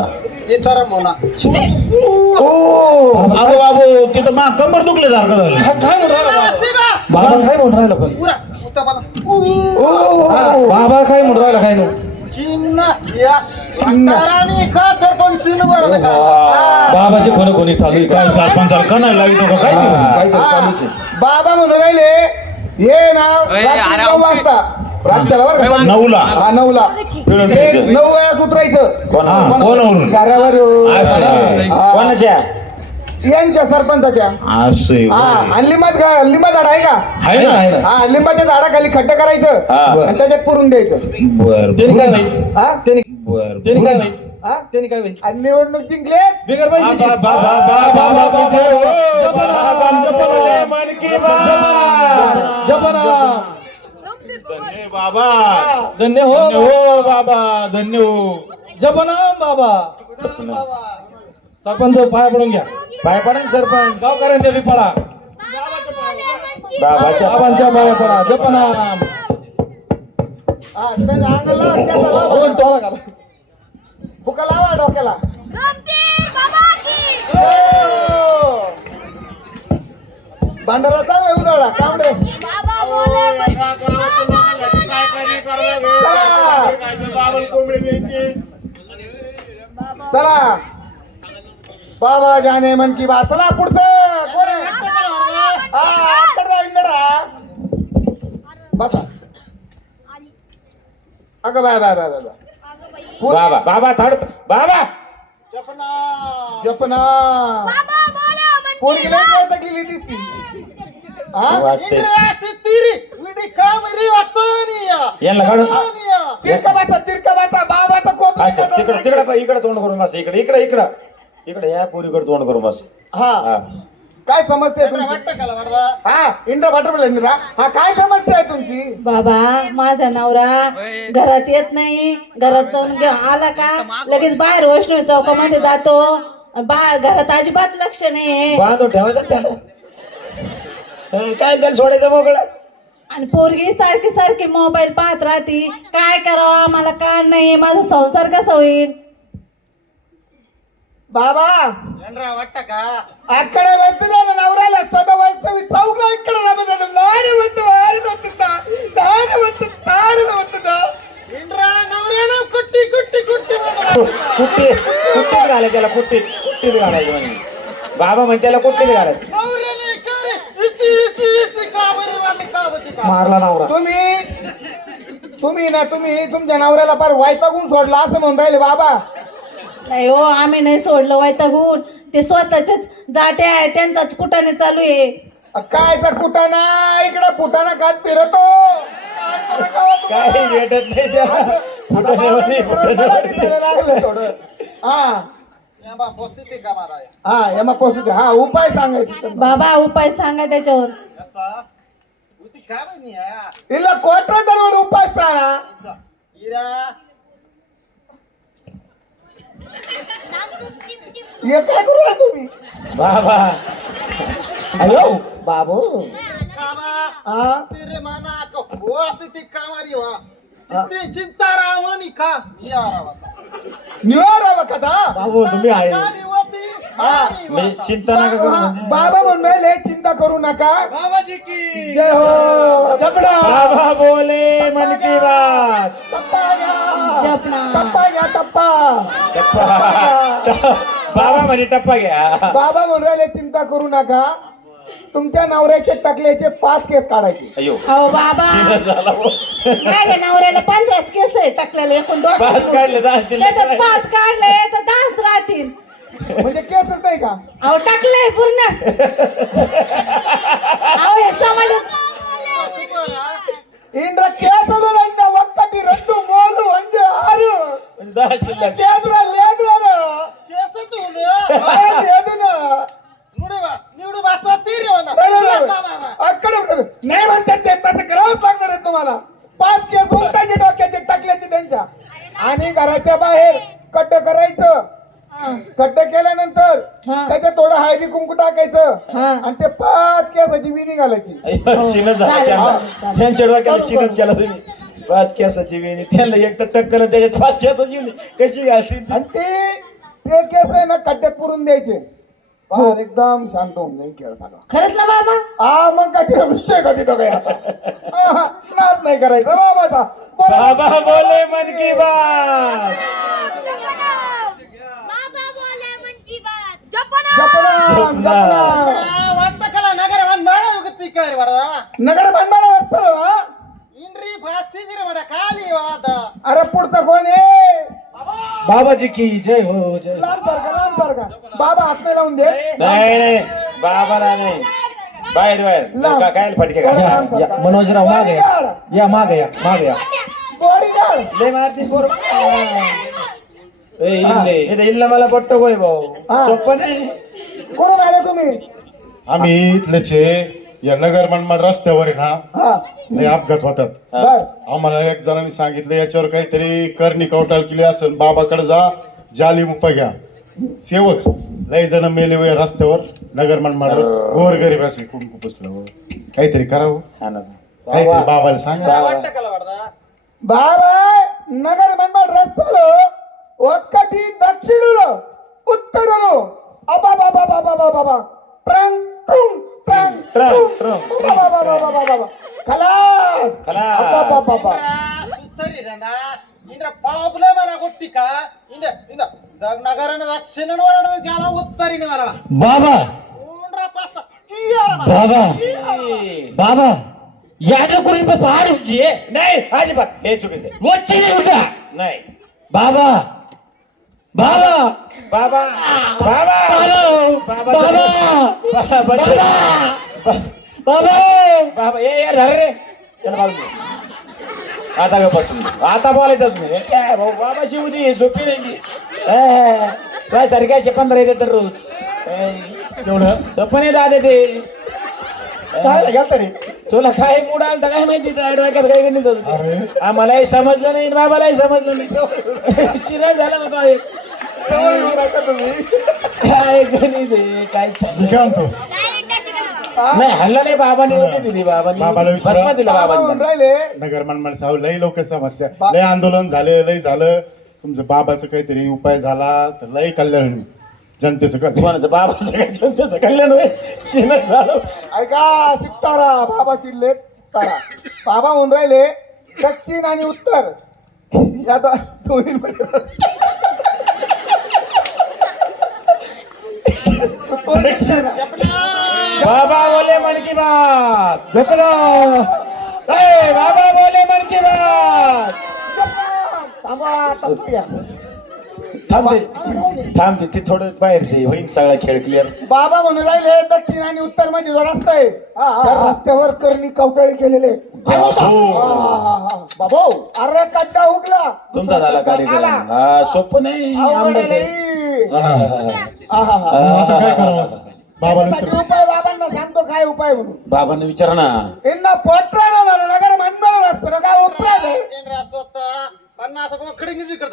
अगो बाबू तिथं मा कंबर दुखले सारखं झालं काय म्हणून राहिला बाबा काय म्हणून राहिला पण बाबा काय म्हणून राहिला काय नाही बाबाचे फोन कोणी चालू आहे काय काय सरपंचाला का नाही लावितो का काय काहीतरी चालूच आहे बाबा म्हणून राहिले हे ना रात्री 9 वाजता रस्त्याला बरं का? 9ला हा 9ला फिरून हे यायचं. 9 वेळात उतरायचं कोणावरून घरावर असं आहे. हा. कोणाच्या यांच्या सरपंचाच्या असं आहे. हा आणि लिंबा झाड आहे का? आहे ना आहे ना हा लिंबाच्या झाडाखाली खड्डे करायचं आणि त्याच्यात पुरून द्यायचं. बर त्यांनी काय नाही हा त्यांनी बर त्यांनी काय नाही हा? त्यांनी काय नाही आणि निवडणूक जिंकले बिगर पैशाची जपना बाबा धन्य हो धन्य हो बाबा धन्य हो जपना बाबा सरपंच पाया पडून घ्या पाय पडा ना सरपंच गावकऱ्यांच्या बी पडा बाबाच्या बाबांच्या पाया पडा जपना हा त्याच्या अंगाला लावा, केसाला लावा. टोला घाला बुका लावा डोक्याला. भांडारा चांगला उदाळा कांबडे चला बाबा जाने मन की बात चला पुढचं कोण आहे? हा आकडा इंगडा बसा अगं बाय बाय बाय बाय बाय बाबा बाबा थाडत बाबा जपना पोरगी लई वैतागलेली दिसती. हा? वाटते यांना काढून तिरका बाचा बाबाचा कोप असं तिकडं तिकडं इकडं तोंड करून बस इकडे इकडे इकडं इकडे या पोरीकडे तोंड करून बस हा हा काय समस्या आहे तुमची? वाटतं का वाटदा हा इंद्र वाटर इंद्रा हा काय समस्या आहे तुमची? बाबा माझा नवरा घरात येत नाही, घरातून आला का लगेच बाहेर वैष्णवी चौकामध्ये जातो, घरात अजिबात लक्ष नाही. बांधून ठेवायचं त्याला काय त्याला सोडायचं मोकळं. आणि पोरगी सारखी सारखी मोबाईल पाहत राहती. काय करावं मला काय नाही, माझा संसार कसा होईल? बाबा वाटतं का अकडे वस्तू नवऱ्याला स्वतः वास्तविक चौकला इकडे इंद्रा नवऱ्यानं कुट्टी कुट्टी कुट्टी कुट्टीत घालायचं त्याला कुट्टीत घालायचं म्हणजे बाबा म्हणजे त्याला कुट्टीत घालायचं. नवऱ्याने काय इस्ती का बरी वाटली का बरी का मारला नवरा. तुम्ही तुमच्या नवऱ्याला फार वैतागून सोडला असं म्हणून राहिले बाबा. नाही हो, आम्ही नाही सोडलं वैतागून. ते स्वतःच्याच जाते आहे, त्यांचाच कुटाने चालू आहे. कायचा कुटाणा इकडे फुटाणा खात फिरतो काही भेटत नाही हा उपाय सांगायचे बाबा उपाय सांगा त्याच्यावर. काय बनी या तिला कोटरा दरवर उपाय सांगा. इरा हे काय करू राहिले तुम्ही बाबा? अयो बाबू कामा तेरे माना को वासी ती कामारी वा ती चिंता रावणी का निवारा कथा बाबू तुम्ही आहे मी चिंता नका करू. बाबा म्हणले चिंता करू नका. बाबाजी की जय हो जपडा बाबा बोले मन की बात. टप्पा घ्या जपना. टप्पा घ्या बाबा म्हणे टप्पा घ्या. बाबा म्हणले चिंता करू नका. तुमच्या नवऱ्याचे टकल्याचे 5 केस काढायचे. अहो बाबा माझ्या नवऱ्याला 15 केस आहे टाकलेले, एकूण 5 काढले त्याच्यात 5 काढले तर 10 राहतील. म्हणजे केसच नाही का? अहो टाकलंय पूर्ण. अहो हे समाजात इंद्र केसलो अंड ಒಕ್ಕಟಿ ರದ್ದು ಮೋಲು ಅಂಜೆ ಆರು ದಾಶಿಲ್ಲ ಕೇದ್ರ ಲೇದ್ರ केस ಲೇದನ निवडू वाचवा तीर्यवना अकडे नाही म्हणतात ते तसं करावंच लागणार आहे तुम्हाला. 5 केस उलटाचे डोक्याचे टाकल्याचे त्यांच्या. आणि घराच्या बाहेर कट्ट करायचं. कट्ट केल्यानंतर त्याच्यात थोडं हळदी कुंकू टाकायचं आणि ते 5 केसाची विणी घालायची. त्यांच्या डोक्याला चिन्ह केला तुम्ही 5 केसाची विणी. त्यांना एक तर टक्कल त्याच्यात 5 केसाची विणी कशी घालतील? आणि ते केस आहे ना कट्ट्यात पुरून द्यायचे. एकदम शांत होऊन जाईल खेळ सगळा. खरंच ना बाबा? हा मग का तिला विषय का तिथं काय नाच नाही करायचं बाबाचा. बाबा बोले मन की बात. वाटतं कला नगर बांधबाळ गती काय वाडा नगर बांधबाळ असतं. इंद्री भाती गिरे वाडा खाली वादा अरे पुढचं कोण आहे? बाबाजी की जय हो जय. लांब सारखा बाबा हात नाही लावून दे. नाही बाबाला नाही. बाहेर काय फटके मनोजराव मागे या मागे या गोडी घाल. लय मारतीस बरोबर. इल्ला मला पट्ट होय भाऊ सोपं नाही. कोण आले तुम्ही? आम्ही इथलेच आहे. या नगर मनमाड रस्त्यावर आहे ना लय अपघात होतात. बर आम्हाला एक जणांनी सांगितलं याच्यावर काहीतरी करणी कवटाळ केली असेल. बाबाकडे जा जाली मुपा घ्या. सेवक लय जण मेले वे रस्त्यावर नगर मनमाड गोर गरीब असे कुंकू पुसलं. काहीतरी करावं काहीतरी बाबाला सांगा. वाटतं कला वाडा बाबा नगर मनमाड रस्त्यालो ఒక్కటి దక్షిణలో ఉత్తరలో అబా బాబా బాబా బాబా ట్రంగ్ ట్రంగ్ ట్రంగ్ ట్రంగ్ బాబా బాబా బాబా బాబా ఖలాస్ అబ్బా బాబా బాబా सुतरी रंदा इंद्र प्रॉब्लेम आहे ना गोष्टी का इंद्र नगराने दक्षिण वरड गेला उत्तरीने वरला बाबा उंडरा पासा कियारा बाबा बाबा यादव करून पहाड उंची नाही अजिबात हे चुकीचं वच्ची नाही उलटा नाही. बाबा बाबा बाबा बाबा बाबा बाबा बाबा ये धर रे. आता बसून आता बोलायचंच नाही. काय भाऊ बाबा शिवदी सोपी नाही. काय सारखे 15 येते दररोज. तेवढं सपने दादा ते काय घ्या तरी तुला काय मूड आलता काय माहिती डोक्यात काय गणित होतं अरे ते? आम्हालाही समजलं नाही बाबालाही समजलं नाही शिरा झाला होता एक. काय गणित आहे काय मी चाललंय? काय म्हणतो नाही हल्ला नाही बाबाने होती दिली बाबाने बाबाला विचारा. भस्म दिला बाबाने राहिले नगर मनमाड साहेब लय लोक समस्या लय आंदोलन झाले लय झालं तुमचं बाबाचं काहीतरी उपाय झाला तर लय कल्याण होईल. जनतेचं कल्याण कोणाचं बाबाचं काय जनतेचं कल्याण होय शिनच झालं ऐका सितारा बाबा चिल्ले सितारा बाबा म्हणून राहिले दक्षिण आणि उत्तर या दोन्ही बाबा बोले मन की बात बाबा बोले मन की बात थांब ते थोडं बाहेरचे होईल सगळा खेळ क्लिअर बाबा म्हणून राहिले दक्षिण आणि उत्तर मध्ये जो रस्ता आहे त्या रस्त्यावर करणी कवटाळी केलेले बाबू अरे कड्डा उगला तुमचा झाला कार्यक्रम हा सोपं नाही आंब्याचं. आता काय करावं बाबांचं त्यासाठी उपाय बाबांना सांगतो काय उपाय म्हणून बाबांना विचारा ना यांना पोटराणं झालं नगर म्हणणार असतं ना काय उपराध आहे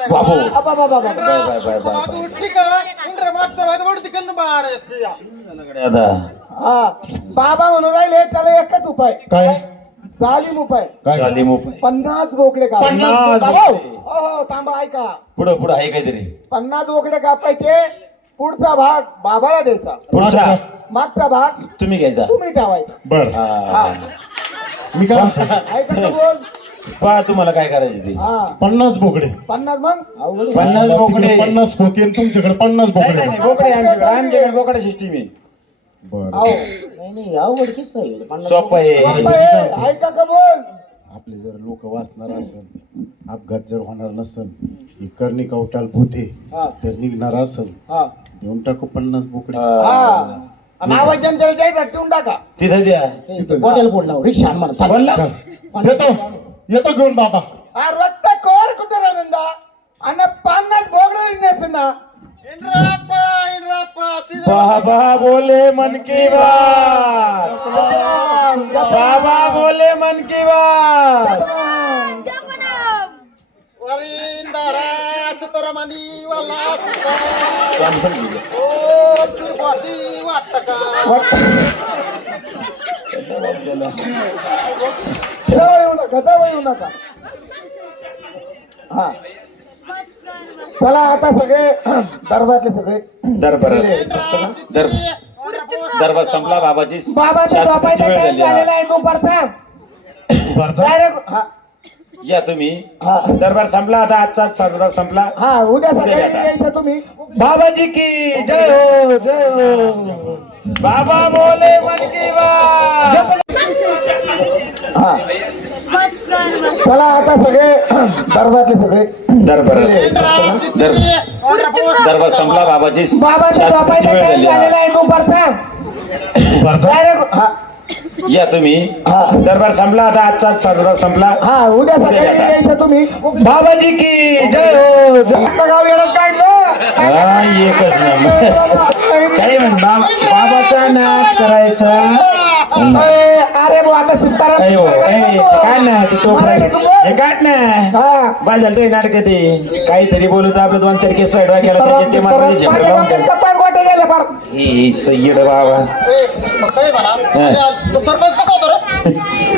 बाबू बाबा बाय बाय आता हा बाबा म्हणून राहिले त्याला एकच उपाय काय जालीम उपाय काय झाली मोप 50 बोकडे काप 50 बोकडे. हो थांबा ऐका पुढं आहे काहीतरी 50 बोकडे कापायचे पुढचा भाग बाबाला द्यायचा पुढचा मागचा भाग तुम्ही घ्यायचा तुम्ही ठेवायचा बर हा. मी काय म्हणतो ऐका तर बोल पहा तुम्हाला काय करायचं ते हा 50 बोकडे 50 मग अवघड आहे. 50 बोकडे 50 खोके आणि तुमच्याकडे 50 नाही बोकडे नाही नाही, बोकडे आमच्याकडे बोकडा सिस्टीम आहे बर अहो, सोपं आहे बाबा, हे, ऐका का बोल आपले जर लोक वाचणार असेल अपघात जर होणार नसेल ही करणी कवटाल भूते हा तर निघणार असेल हा देऊन टाकू 50 बोकडे हा आणि आवाज जनतेला द्यायचा ठेवून टाका तिथं द्या हॉटेल बोलला रिक्षा म्हणा बोलला चल येतो घेऊन बाबा हा रट्टा कोर कुठे राहनंदा आणि 50 बोगडे नेस ना बाबा बोले मन की बात बाबा बोले मन की बात जवळ येऊ नका हा चला आता सगळे दरबारले सगळे दरबार संपला बाबाची बाबाच्या शांततेची झोपायचा वेळ टाइम झाली झालेला आहे दुपारचा डायरेक्ट हा या तुम्ही हा. दरबार संपला आता आजचा साजरा संपला हा उद्या सकाळी भेटा. यायचं तुम्ही बाबाजी की जय हो जय हो बाबा बोले मन की बात हा चला आता सगळे दरबारले सगळे दरबार संपला बाबाची बाबाच्या शांततेची झोपायचा वेळ टाइम झाली झालेला आहे दुपारचा डायरेक्ट हा या तुम्ही हा. दरबार संपला आता आजचा साजरा संपला हा उद्या सकाळी भेटा. यायचं तुम्ही बाबाजी की जय हो जय आपलं गाव येणं काढलं हा एकच नंबर काही म्हणता बाबाचा नाच करायचा अरे भाऊ आता सीताराम अयो काढ ना ते हे काढ ना हा बाय झालं ते नाटक ते काहीतरी बोलत आपलं 2-4 केस साईडवा केला त्याचे ते मला झेपड लावून टाक. गोटे गेले फार हेच येड बाबा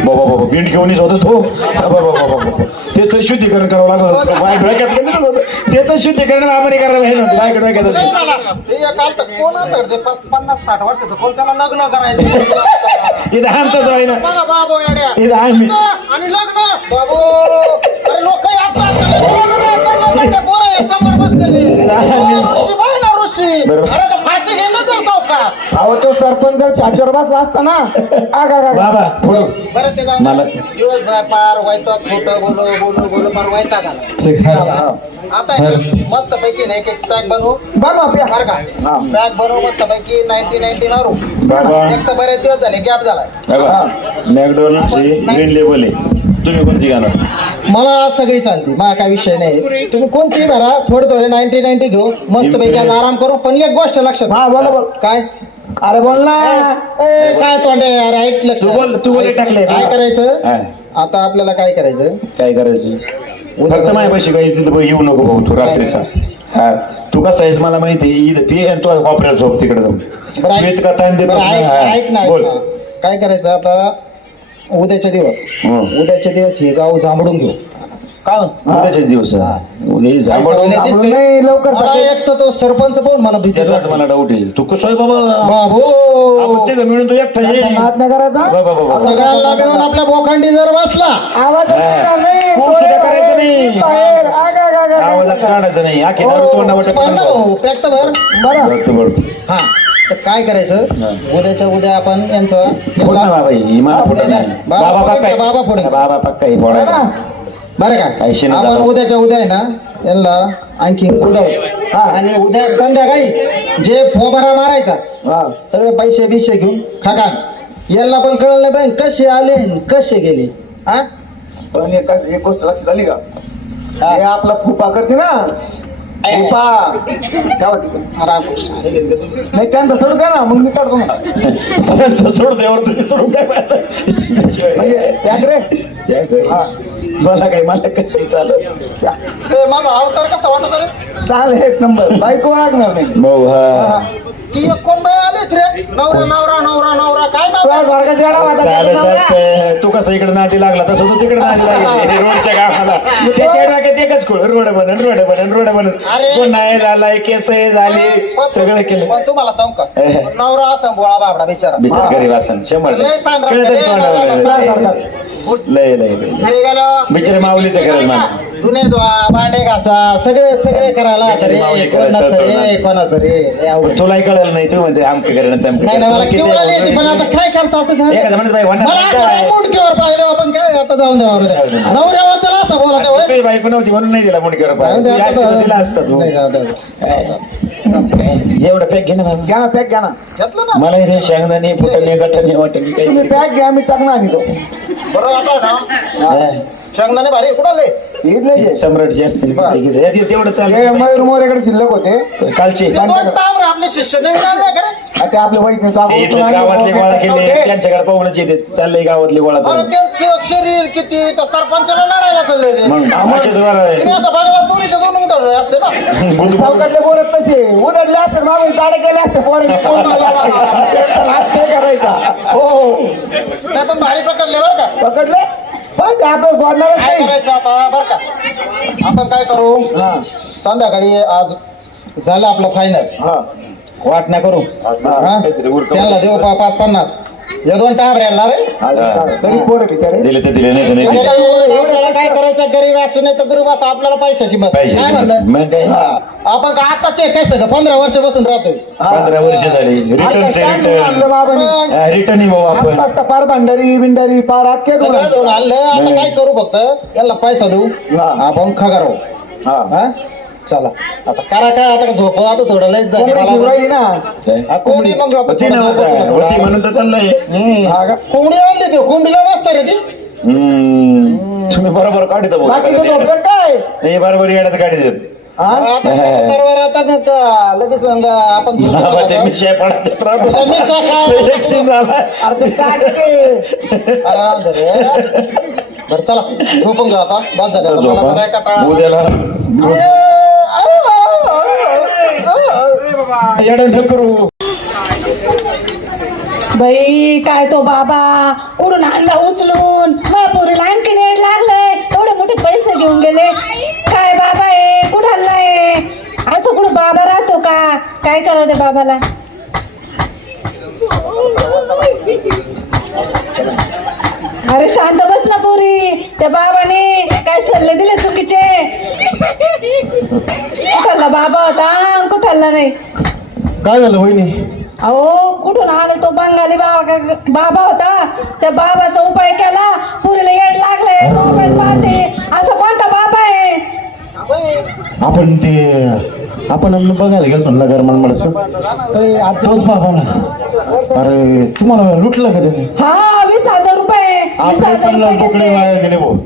बाबा बाबा बिंड घेऊनच होतो तो बाबा त्याचं शुद्धीकरण करावं लागत होतं बाय डोक्यात गेलं नव्हतं त्याचं शुद्धीकरण आपण करायला हे नव्हतं बाय डोक्यात होतं. 50-60 वर्षाचं कोण त्याला लग्न करायचं इथं आमचाच आहे ना बघा बाबू येड्या इथं आम्ही आणि लग्न बाबू अरे लोक समोर बसलेले ऋषी पाहिला ऋषी अरे तो फाशी घेणं तर का अहो तो सरपंच जर छातीवर बसला असता ना बाबा पुढं बरं ते जाऊ मला दिवसभर पार व्हायचं खोटं बोलो पार व्हायचा का आता मस्त पैकी नाही एक पॅक बनवू बरं का पॅक बनवू मस्त पैकी 90 मारू बाबा एक तर बरेच दिवस झाले गॅप झालाय बाबा मॅकडॉनल्डची ग्रीन लेबल आहे तुम्ही कोणती घाला मला सगळी चालते मला काय विषय नाही तुम्ही कोणती भरा थोडे 90 घेऊ मस्त पैकी आज आराम करू पण एक गोष्ट लक्षात हा बरोबर काय अरे बोल ना. ए, काय तोंडे यार ऐकलं का? तू बोल टाकले काय करायचं हा, आता आपल्याला काय करायचं काय करायचं फक्त माझ्या पैसे काही तिथं येऊ नको भाऊ तू रात्रीचा. हा तू कसं आहेस मला माहिती आहे इथं पी आणि तू कॉपऱ्यात झोप तिकडे जाऊन बरं, तू इतका ताण देतो बरं, ऐक ना, ऐक बोल. ना. काय करायचं आता उद्याच्या दिवस हं. उद्याच्या दिवस हे गाव जांभळून घेऊ काय उद्याच्याच दिवस उद्या पैसा झांबड वगैरे दिसतोय? नाही, लवकर मला एक तर तो सरपंच पण मला भीती त्याचाच मला डाऊट आहे तू कसं आहे बाबा बाबू आपण तिघं मिळून तू एकटा ये नाद नाही करायचा. बाबा बाबा सगळ्यांना मिळून आपल्या बोखंडी जर बसला आवाज येणार नाही. खूप सुद्धा करायचं नाही. बाहेर. आग, आग, आग, आग. आवाजाच काढायचं नाही आखी दारू तोंडा वाटत बरं ना भाऊ, पॅक तर भर बरोबर हा तर काय करायचं उद्याच्या उद्या आपण यांचा फोड ना बाबा ही मला फोड नाही बाबा बाबा फोडेल पक्का का? बाबा फोडेल. बाबा पक्का ही फोडायला बरं काय का शेण आपण दाखव. उद्याच्या उद्या आहे ना यांना आणखी उडव आणि उद्या संध्याकाळी जे फोबारा मारायचा सगळे पैसे बिशे घेऊन खकान यांना पण कळलं नाही पाहिजे कसे आले आणि कसे गेले हा पण एक गोष्ट लक्षात आली का हे आपला फुपा करते ना फुपा काय होती? नाही त्यांचा सोडू द्या ना मग मी काढतो ना. त्यांचं सोड देवर तुम्ही सोडून काय म्हणजे त्याग रे. मला काय मला कसं चालत ते माझा अवतार कसा वाटत रे चाल एक नंबर बायको वागणार नाही. भाऊ हा की एक कोण बाई आलीच रे नवरा नवरा नवरा नवरा काय नाव तुला सारखा जेडा वाटत चालत नाही. असतं तू कसं इकडे नादी लागला तसं तू तिकडे नादी लागली रोडच्या कामाला त्याच्या डोक्यात एकच खोळ रोड बनन रोड बनन रोड बनन अरे. कोण नाही झालाय केस झाली सगळं केलं पण तुम्हाला सांग का नवरा असा बोळा बाबडा बिचारा बिचार गरीब असन 100 लय ताण राहते कळतं रे, तोंडावर. लय लय लय घरी गेलो बिचारे माऊलीचं गरज मला धुणे धुवा भांडे घासा सगळे सगळे करायला बिचारी माऊली रे, कोण करत नसतं रे करत. कोणाचं रे लय अवघड. तुलाही कळलं नाही तू म्हणते आमचं करणं नाही ना मला किंवा आली होती, पण आता काय करता आता झालं. एखादा म्हणत बाई मला असं नाही म्हणणार मुंडकीवर पाहिजे आपण काय आता जाऊन द्या नवऱ्यावर तर असं बोला ते होय. तुझी बायको नव्हती म्हणून नाही दिला मुंडकीवर जाऊन द्या, आता पाय दिला असता तू नाही, जाऊ द्या. एवढं पॅक घे ना बाबा. घ्या ना पॅक घ्या ना. घेतलं ना मला इथे शेंगदाणे फुटणे गटणे वाटणे काही तुम्ही पॅक घ्या मी चांगला आणतो. बरं वाटलं ना शेंगदाणे भारी कुठं आले इथले जे. सम्राटची असतील तेवढं हे चालेल मयूर मोरेकडे शिल्लक होते कालचे दोन तांबरे आपले शिष्य नाही मिळाले का रे? आता आपल्या वैष्णव ते इथलं गावातले गोळा केले त्यांच्याकडे पाहूनच येते चाललंय गावातले गोळा अरे करून. त्यांचं शरीर किती तर सरपंचाला लढायला चालले ते. मग असेच गोळा आहे. तुम्ही असं बघा दोन्हीच्या दोन्ही दळले असते ना गुंड- चौकातले बोलत तसे उदडले असते मागे गाड्या गेल्या असते पोरांनी कोण करायचा हो नाही पण भारी पकडले बरं का पकडले पण ते आपण सोडणारच काय नाही. करायचं आता बरं का आपण काय करू संध्याकाळी आज झालं आपलं फायनल वाटण्या करू हा? त्यांना देऊ 5-50 या 2 टाबऱ्याला रे तरी पोरं बिचारे दिले तर दिले नाही तर नाही दिले. आपल्याला काय करायचं गरीब असतो नाही तर गरीब असं आपल्याला पैशाची मत पाहिजे काय म्हणलं मग काय आपण का आताचे काय सगळं 15 वर्ष बसून राहतोय 15 वर्ष झाली रिटर्न से रिटर्न रिटर्न भाऊ आपण पार भांडारी बिंडारी पार अख्खे सगळं जाऊन आणलं आता काय करू फक्त याला पैसा देऊ आपण खगार हा चला आता करा काय आता झोप आता थोडं लय ना कोंबडी मग आता होती ना थोडं झोपू होती थोडं. म्हणून तर चाललंय कोंबडी आणली ती कोंबडीला मस्त रे ती तुम्ही बरोबर काढित बाकीचं झोपलं काय नाही बरोबर येड्यात गाडी देत आता बरोबर आता नाही का लगेच मग आपण झोपू ते आता. मिशाय पडत त्या मिशा काय? इलेक्शन झालं अरे ते काय ते? अरे राहू दे रे. बरं चला झोपून घेऊ आता बस झालं आता. मला तर काय कंटाळा आला. उद्याला येड्या करू बाई काय तो बाबा कुठून आणला उचलून पोरीला आणखी नेट लागलंय एवढे मोठे पैसे घेऊन गेले काय बाबा आहे कुठं आणलाय असं कुठं बाबा राहतो का काय करावं ते बाबाला अरे शांत बस ना पोरी त्या बाबाने काय सल्ले दिले चुकीचे कुठला बाबा होता कुठला नाही काय झालं वहिनी अहो कुठून आले तो बंगाली बाबा होता त्या बाबाचा उपाय केला पुरीला येड लागले मोबाईल पाहते असं कोणता बाबा आहे आपण बघायला गेलो नगर मनमाडचं तोच बाबा ना अरे तुम्हाला लुटलं का त्याने हा 20,000 रुपये 20,000 आपले रुपये बोकडे घेतले. वाया गेले भाऊ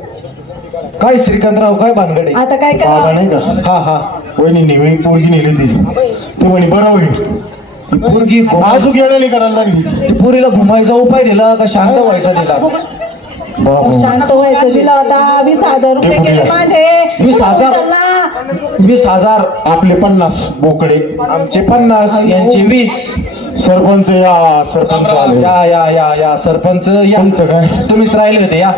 काय श्रीकांतराव काय भानगडे आता काय बाबा करा नाही का हा वहिनी पोरगी नेली ती ते म्हणे बरं होईल पोरगी अजून येण्याने करायला लागली ती पोरीला घुमायचा उपाय दिला का शांत व्हायचा दिला? शांत व्हायचं दिला होता. 20,000 रुपये गेले माझे. 20,000? चला. 20,000 आपले 50 बोकडे, आमचे 50 यांचे 20. सरपंच या, सरपंच आले. या या या या सरपंच या. तुमचं काय? तुम्हीच राहिले होते या.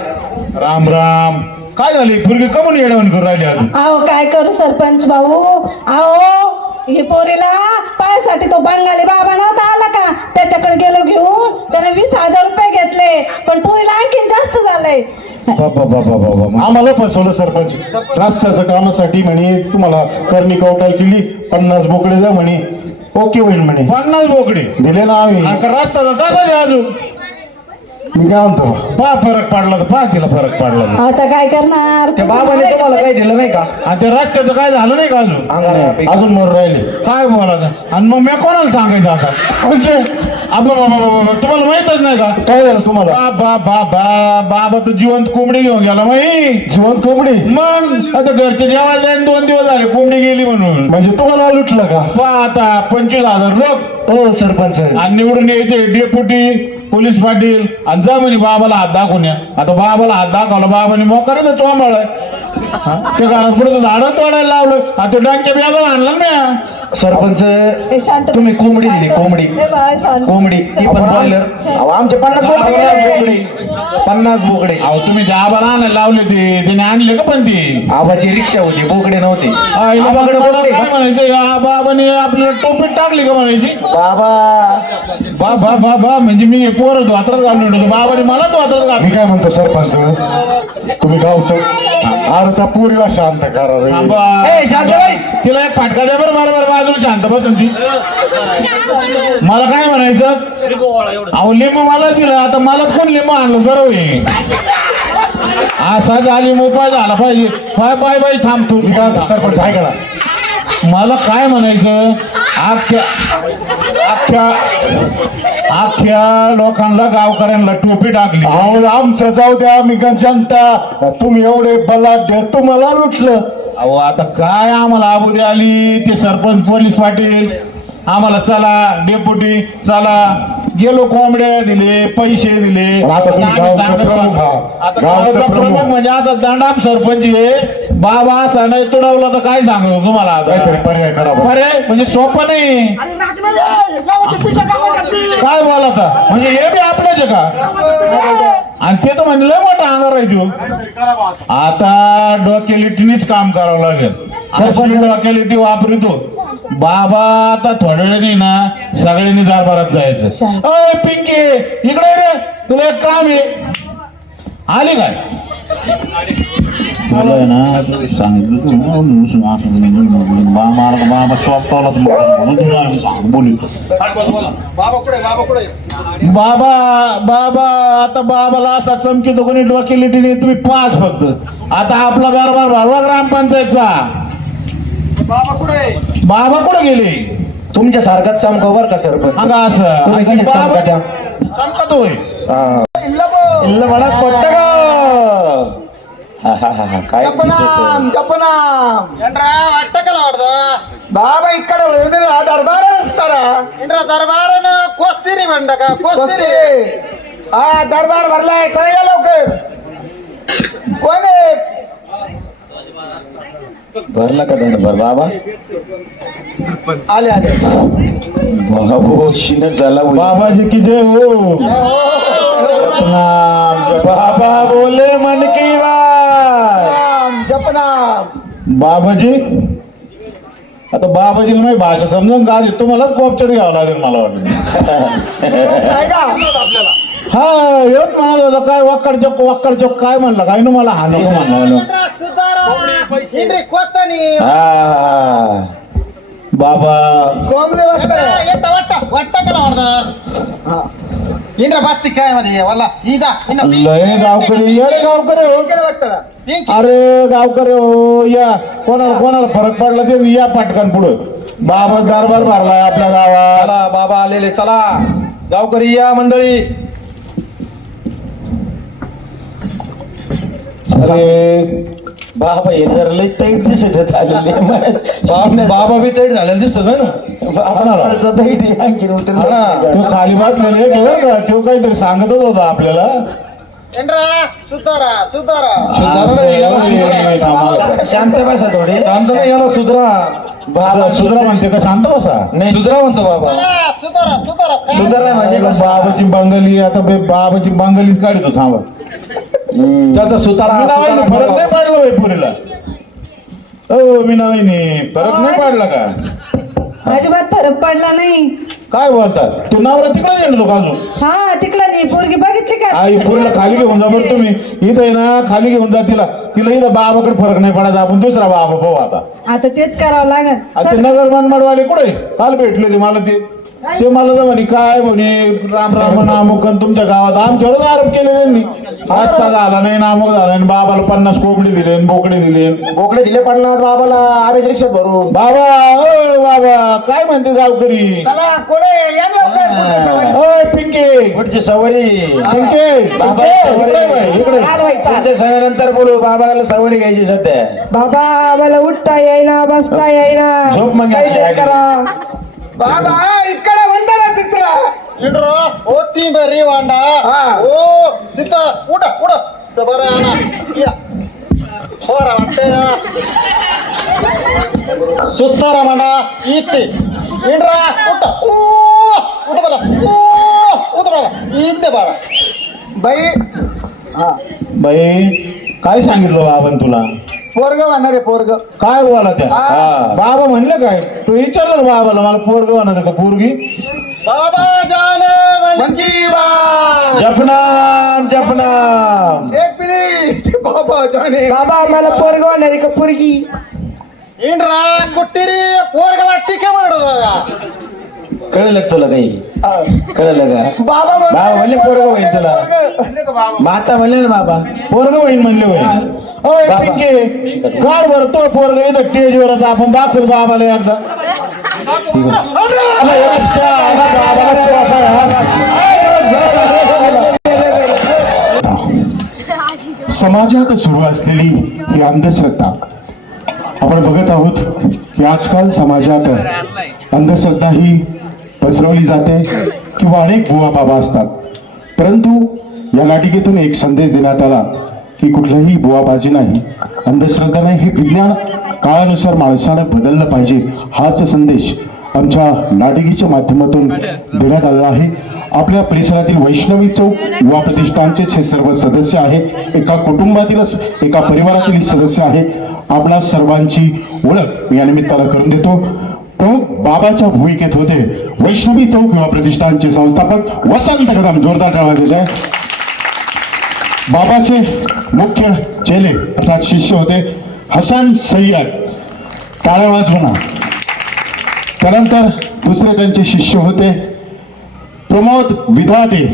राम राम. काय झाली पूर्वी कमून येडवण करून राहिली अजून? अहो काय करू सरपंच भाऊ. अहो हे पोरीला पायासाठी तो बंगाली बाबा नव्हता आला का, त्याच्याकडे गेलो घेऊन. त्याने 20,000 रुपये घेतले, पण पोरीला आणखीन जास्त झालंय. बाबा आम्हाला फसवलं सरपंच. रस्त्याच्या कामासाठी म्हणे तुम्हाला करणी कवटाल केली, 50 बोकडे जा म्हणे, ओके होईल म्हणे. 50 बोकडे दिले ना आम्ही. आणि का रस्ता तसाच आहे अजून? मी काय म्हणतो, पहा फरक पडला तर पहा तिला फरक पडला तर. आता काय करणार. त्या बाबाने तुम्हाला काही दिलं नाही का? आणि ते रस्त्याचं काय झालं नाही का अजून? अंगारा अजून मर राहिले. काय बोलायचं? आणि मग मी कोणाला सांगायचं आता? म्हणजे तुम्हाला माहितच नाही का? काय झालं तुम्हाला? बाबा तर जिवंत कोंबडी घेऊन गेला माही. जिवंत कोंबडी? मग आता घरचे जेवायला 2 दिवस झाले कोंबडी गेली म्हणून. म्हणजे तुम्हाला लुटलं का? पहा आता 25,000 लोक हो सरपंच. आणि निवडून यायचे डेप्युटी पोलीस पाटील आणि जा म्हणजे बाबाला हात दाखवून या. आता बाबाला हात दाखवला, बाबाने मोकार चोंबाळाय ते घरात पुढे झाडं तोडायला लावलं. आता डांग्या बियाला आणला ना. सरपंच हे शांत. तुम्ही कोंबडी दिली, कोंबडी. हे बघा, शांत. कोंबडी ती पण बॉयलर. आमचे 50 बोकडे. 50 बोकडे. अहो तुम्ही त्या आबाला आणायला लावले ते त्याने आणले का? पण ती आबाची रिक्षा होती, बोकडे नव्हते. आईला आबाकडे बाबा बोकडे काय का? म्हणायचे? बाबाने आपल्याला टोपीत टाकली का म्हणायची? बाबा म्हणजे मी पोरच वात्रच घालून होतो, बाबाने मलाच वात्रच घालून. मी काय म्हणतो सरपंच, तुम्ही गावचं अरे त्या पोरीला शांत करा रे. ए, शांत बाई. तिला एक फाटका द्या बरं, बरोबर बाजूला शांत बसन ती. मला काय म्हणायचं? अहो लिंबू मला दिलं, आता मला कोण लिंबू आणलं बरं होईल. असा झाली मोपाय झाला पाहिजे. बाय बाय बाय थांबतो. मी काय म्हणतो सरपंच ऐका ना, मला काय म्हणायचं, अख्ख्या लोकांना गावकऱ्यांना टोपी टाकली. अहो आमचं जाऊ द्या, आम्ही का जनता, तुम्ही एवढे बलाढ्य, तुम्हाला लुटलं. अहो आता काय आम्हाला आबुदी आली ते सरपंच पोलीस पाटील आम्हाला चला डेप्युटी चला गेलो, कोंबड्या दिले, पैसे दिले. आता तुम्ही गावचा प्रमुख आहात. आता गावचा गावचा प्रमुख प्रमुख. म्हणजे आता दांडाम सरपंच आहे. बाबा असा नाही तुडवला तर काय सांगू तुम्हाला काहीतरी आता? पर्याय करा बरं. अरे म्हणजे सोपं नाही. काय बोला आता? म्हणजे हे बी आपल्याच आहे का? आणि ते तर म्हणजे लय मोठा अंगार आहे तो. आता डोकेलिटीनीच काम करावं लागेल. डोकेलिटी वापरतो बाबा. आता थोड्या वेळाने ना सगळ्यांनी दरबारात जायचं. अय पिंकी इकडे रे, तुला एक काम आहे. आली काय? मला आहे ना बाबा आता बाबाला असा चमकीतो कोणी डोकेलिटीने तुम्ही पाच फक्त. आता आपला दरबार भरवा ग्रामपंचायतचा. बाबा कुठे गेले? तुमच्या सारखाच चमकव बर का सरपंच. आता असं तुम्ही कशात बाबा चमकात्या? चमकतोय. इल्ल म्हणा पट्ट काय బాబా ఇక్కడ దర్బార్ వస్తారా दरबार कोस्तिरी म्हणता का? कोस्तिरी दरबार भरलाय कळलं लवकर. कोण आहे? भरला का दरबार बाबा? आले आले. बाबा शिन झाला. बाबाजी की जय हो. बाबा बोले मन की बात. जपनाम. बाबाजी आता बाबाजीला माझी भाषा समजून का तुम्हाला कोपच्यात घ्यावं लागेल मला वाटतं. काय का? हा येत म्हणत होता काय वक्कड चोक काय म्हणलं काय ना मला हा नको म्हणलं. बाबा कोंबडे इंद्र बात्ती काय मध्ये वाला इदा लय गावकरी या रे गावकरी हो. वाटतं. अरे गावकरी हो या. कोणाला फरक पडला ते या पटकन पुढं. बाबा दरबार भरलाय आपल्या गावात. चला बाबा आलेले, चला गावकरी या मंडळी. अरे बाबा हे जरा लई तैट दिसत आहेत आलेले बाबा बी तैट झालेला दिसतो ना बाबाचा तैट आहे, आणखीन उतरलं. तो खाली बसलेले तो काहीतरी सांगतच होता आपल्याला सुधारा शांत बसा थोडे. शांत नाही याला सुधरा बाबा सुधरा म्हणते का शांत बसा नाही सुधरा म्हणतो बाबा. सुधारा म्हणजे कसं? बाबाची बंगाली आता बाबाची बंगालीच काढतो थांबा त्याचा सुतारा फरक नाही पाडला बाई पुरीला. हो मी नाही फरक नाही पाडला का अजिबात फरक पडला नाही. काय बोलतात तू नवरा तिकडे येणार का अजून हा तिकडला नाही पोरगी बघितली का? आई पुरीला खाली घेऊन जा बरं तुम्ही इथं आहे ना खाली घेऊन जा तिला इथं बाबाकडे फरक नाही पडायचा आपण दुसरा बाबा पाहू आता तेच करावं लागेल. आता ते नगर मनमाडवाले कुठे काल भेटले ते मला ते मला तर म्हणे काय म्हणे राम राम नामुकन तुमच्या गावात आमच्यावरच आरोप केले त्यांनी आजचा झाला नाही नामुक झाला आणि बाबाला 50 कोंबडी दिले बोकडे दिले बोकडे दिले 50 बाबाला आम्ही रिक्षात भरून. बाबा ओ बाबा काय म्हणते गावकरी ओय पिंके पुढची सवारी पिंके बाबा सवारी इकडे तुमच्या सगळ्यानंतर बोलू बाबाला सवारी घ्यायची सध्या. बाबा आम्हाला उठता येईना बसता येईना. झोप मग घ्यायची आधी. बाबा इकडे वंदना चित्र ओ ती बरी वांडा ओ सीता उडा उडा सबर आणा या होरा वाटते ना सुतारा मांडा इथे इंद्रा उडा ओ उडा बला ओ उडा बला इथे बाळा बाई बाई काय सांगितलं बाबान तुला पोरग वाहणार आहे पोरग काय बोला त्या बाबा म्हणलं काय तू विचारलं का बाबाला मला पोरग होणार का पोरगी बाबा जाने मन की बात जपनाम जपनाम. एक मिनिट बाबा जाने बाबा आम्हाला पोरग होणार आहे का पोरगी? इंद्रा कुट्टीरी पोरग वाटते का म्हणत कळलं का तुला काही कळलं का बाबा बाबा म्हणले पोरग होईल तुला माता म्हणले ना बाबा पोरग होईन म्हणले होईल ओय बाबा. पिंके गाड भर तो पोरग इथं स्टेजवरच आपण दाखवू बाबाला एकदा समाजात सुरू असलेली ही अंधश्रद्धा आपण बघत आहोत की आजकाल समाजात अंधश्रद्धा ही पसरवली जाते किंवा अनेक बुवा बाबा असतात. परंतु या नाटिकेतून एक संदेश देण्यात आला की कुठलाही बुवाबाजी नाही, अंधश्रद्धा नाही, हे विज्ञान काळानुसार माणसानं बदललं पाहिजे हाच संदेश आमच्या नाटिकेच्या माध्यमातून देण्यात आलेला आहे. आपल्या परिसरातील वैष्णवी चौक युवा प्रतिष्ठानचेच हे सर्व सदस्य आहे. एका कुटुंबातीलच एका परिवारातील सदस्य आहे. आपल्या सर्वांची ओळख मी या निमित्तानं करून देतो. प्रमुख बाबाच्या भूमिकेत होते वैष्णवी चौक युवा प्रतिष्ठानचे संस्थापक वसंत कदम. जोरदार टाळ्या वाजवायच्या आहे. बाबाचे मुख्य चेले अर्थात शिष्य होते हसन सय्यद. टाळ्या वाजवणा. त्यानंतर दुसरे त्यांचे शिष्य होते प्रमोद विधाटे.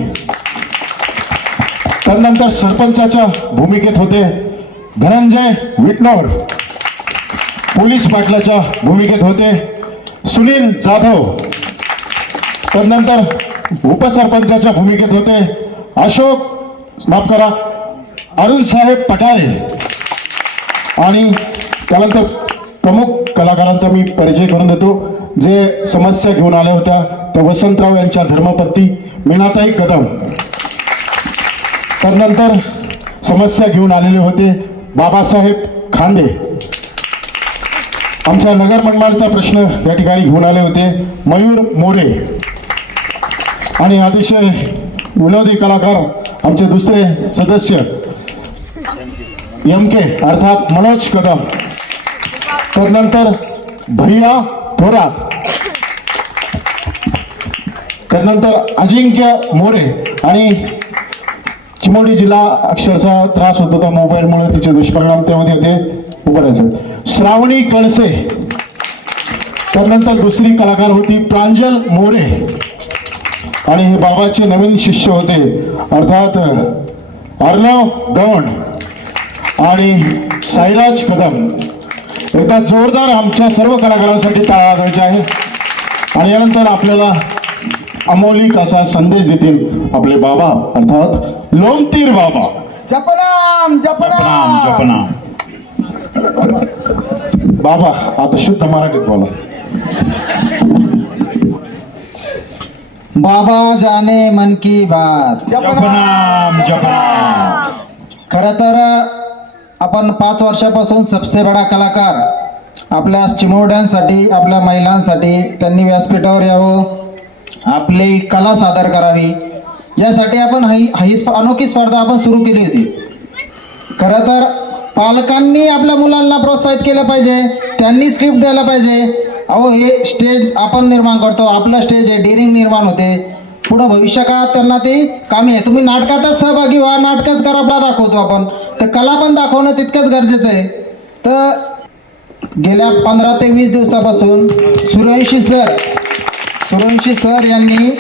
त्यानंतर सरपंचाच्या भूमिकेत होते धनंजय विटनोर. पोलीस पाटलाच्या भूमिकेत होते सुनील जाधव. त्यानंतर उपसरपंचाच्या भूमिकेत होते अशोक माफ करा अरुण साहेब पठारे. आणि त्यानंतर प्रमुख कलाकारांचा मी परिचय करून देतो जे समस्या घेऊन आल्या होत्या त्या वसंतराव यांच्या धर्मपत्नी मीनाताई कदम. त्यानंतर समस्या घेऊन आलेले होते बाबासाहेब खांदे. आमच्या नगर मनमाडचा प्रश्न या ठिकाणी घेऊन आले होते मयूर मोरे. आणि अतिशय विनोदी कलाकार आमचे दुसरे सदस्य MK अर्थात मनोज कदम. त्यानंतर भैया थोरात. त्यानंतर अजिंक्य मोरे. आणि चिमोडी जिल्हा अक्षरशः त्रास होत होता मोबाईलमुळे तिचे दुष्परिणाम त्यामध्ये होते उभं श्रावणी कणसे. त्यानंतर दुसरी कलाकार होती प्रांजल मोरे. आणि हे बाबाचे नवीन शिष्य होते अर्थात अर्णव दौंड आणि साईराज कदम. एकदा जोरदार आमच्या सर्व कलाकारांसाठी टाळ्या वाजवायच्या आहे. आणि यानंतर आपल्याला अमौलिक असा संदेश देतील आपले बाबा अर्थात लोमतीर बाबा. जपनाम प्रणाम जपनाम प्रणाम. बाबा आता शुद्ध मराठीत बोला. बाबा जाने मन की बात. जपनाम जपनाम. खरं तर आपण 5 वर्षापासून सबसे बडा कलाकार आपल्या चिमुरड्यांसाठी, आपल्या महिलांसाठी त्यांनी व्यासपीठावर यावं, आपली कला सादर करावी, यासाठी आपण ही अनोखी स्पर्धा आपण सुरू केली होती. खरं तर पालकांनी आपल्या मुलांना प्रोत्साहित केलं पाहिजे, त्यांनी स्क्रिप्ट द्यायला पाहिजे. अहो हे स्टेज आपण निर्माण करतो, आपलं स्टेज आहे, डेअरिंग निर्माण होते, पुढं भविष्य काळात त्यांना ते कामी आहे. तुम्ही नाटकातच सहभागी व्हा, नाटकच करा, दाखवतो आपण, तर कला पण दाखवणं तितकंच गरजेचं आहे. तर गेल्या 15 ते 20 दिवसापासून सूर्यवंशी सर यांनी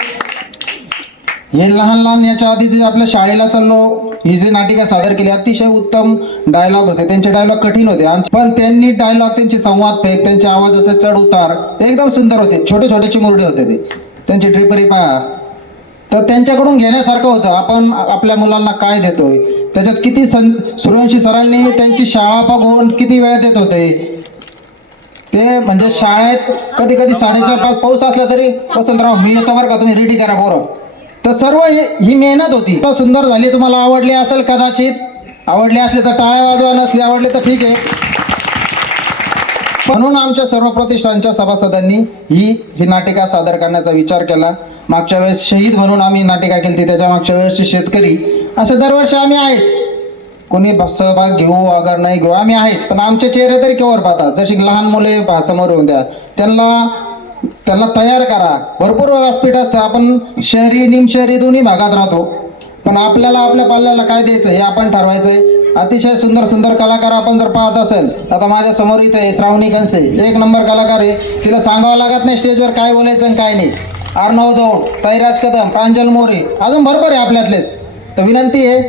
हे लहान याच्या आधी जे आपल्या शाळेला चाललो ही जी नाटिका सादर केली, अतिशय उत्तम डायलॉग होते. त्यांचे डायलॉग कठीण होते, पण त्यांनी डायलॉग, त्यांची संवाद फेक, त्यांच्या आवाजाचे चढ उतार एकदम सुंदर होते. छोटे छोटे चिमुरडे होते ते, त्यांची ड्रिपरी पहा, तर त्यांच्याकडून घेण्यासारखं होतं. आपण आपल्या मुलांना काय देतोय त्याच्यात किती सूर्यवंशी सरांनी त्यांची शाळा बघून किती वेळ देत होते ते, म्हणजे शाळेत कधी 4:30-5 पाऊस असला तरी वसंतराव मी येतो बरं का, तुम्ही रेडी करा पोरं. तर सर्व ही मेहनत होती. सुंदर झाली, तुम्हाला आवडली असेल कदाचित, आवडली असली तर टाळ्या वाजवा, नसली आवडली तर ठीक आहे. म्हणून आमच्या सर्व प्रतिष्ठानच्या सभासदांनी ही नाटिका सादर करण्याचा विचार केला. मागच्या वेळेस शहीद म्हणून आम्ही नाटिका केली, त्याच्या मागच्या वेळेस शेतकरी, असे दरवर्षी आम्ही आहेच. कोणी सहभाग घेऊ अगर नाही घेऊ आम्ही आहेच, पण आमचे चेहरे तरी केवर पाहतात. जशी लहान मुले समोर येऊन द्या, त्यांना तयार करा. भरपूर व्यासपीठ असतं, आपण शहरी निमशहरी दोन्ही भागात राहतो, पण आपल्याला आपल्या पाल्याला काय द्यायचं हे आपण ठरवायचंय. अतिशय सुंदर सुंदर कलाकार आपण जर पाहत असेल, आता माझ्या समोर इथे आहे श्रावणी कंसे, 1 नंबर कलाकार आहे, तिला सांगावं लागत नाही स्टेजवर काय बोलायचं आणि काय नाही. अर्णव दौंड, साईराज कदम, प्रांजल मोरे, अजून भरपूर आहे आपल्यातलेच. तर विनंती आहे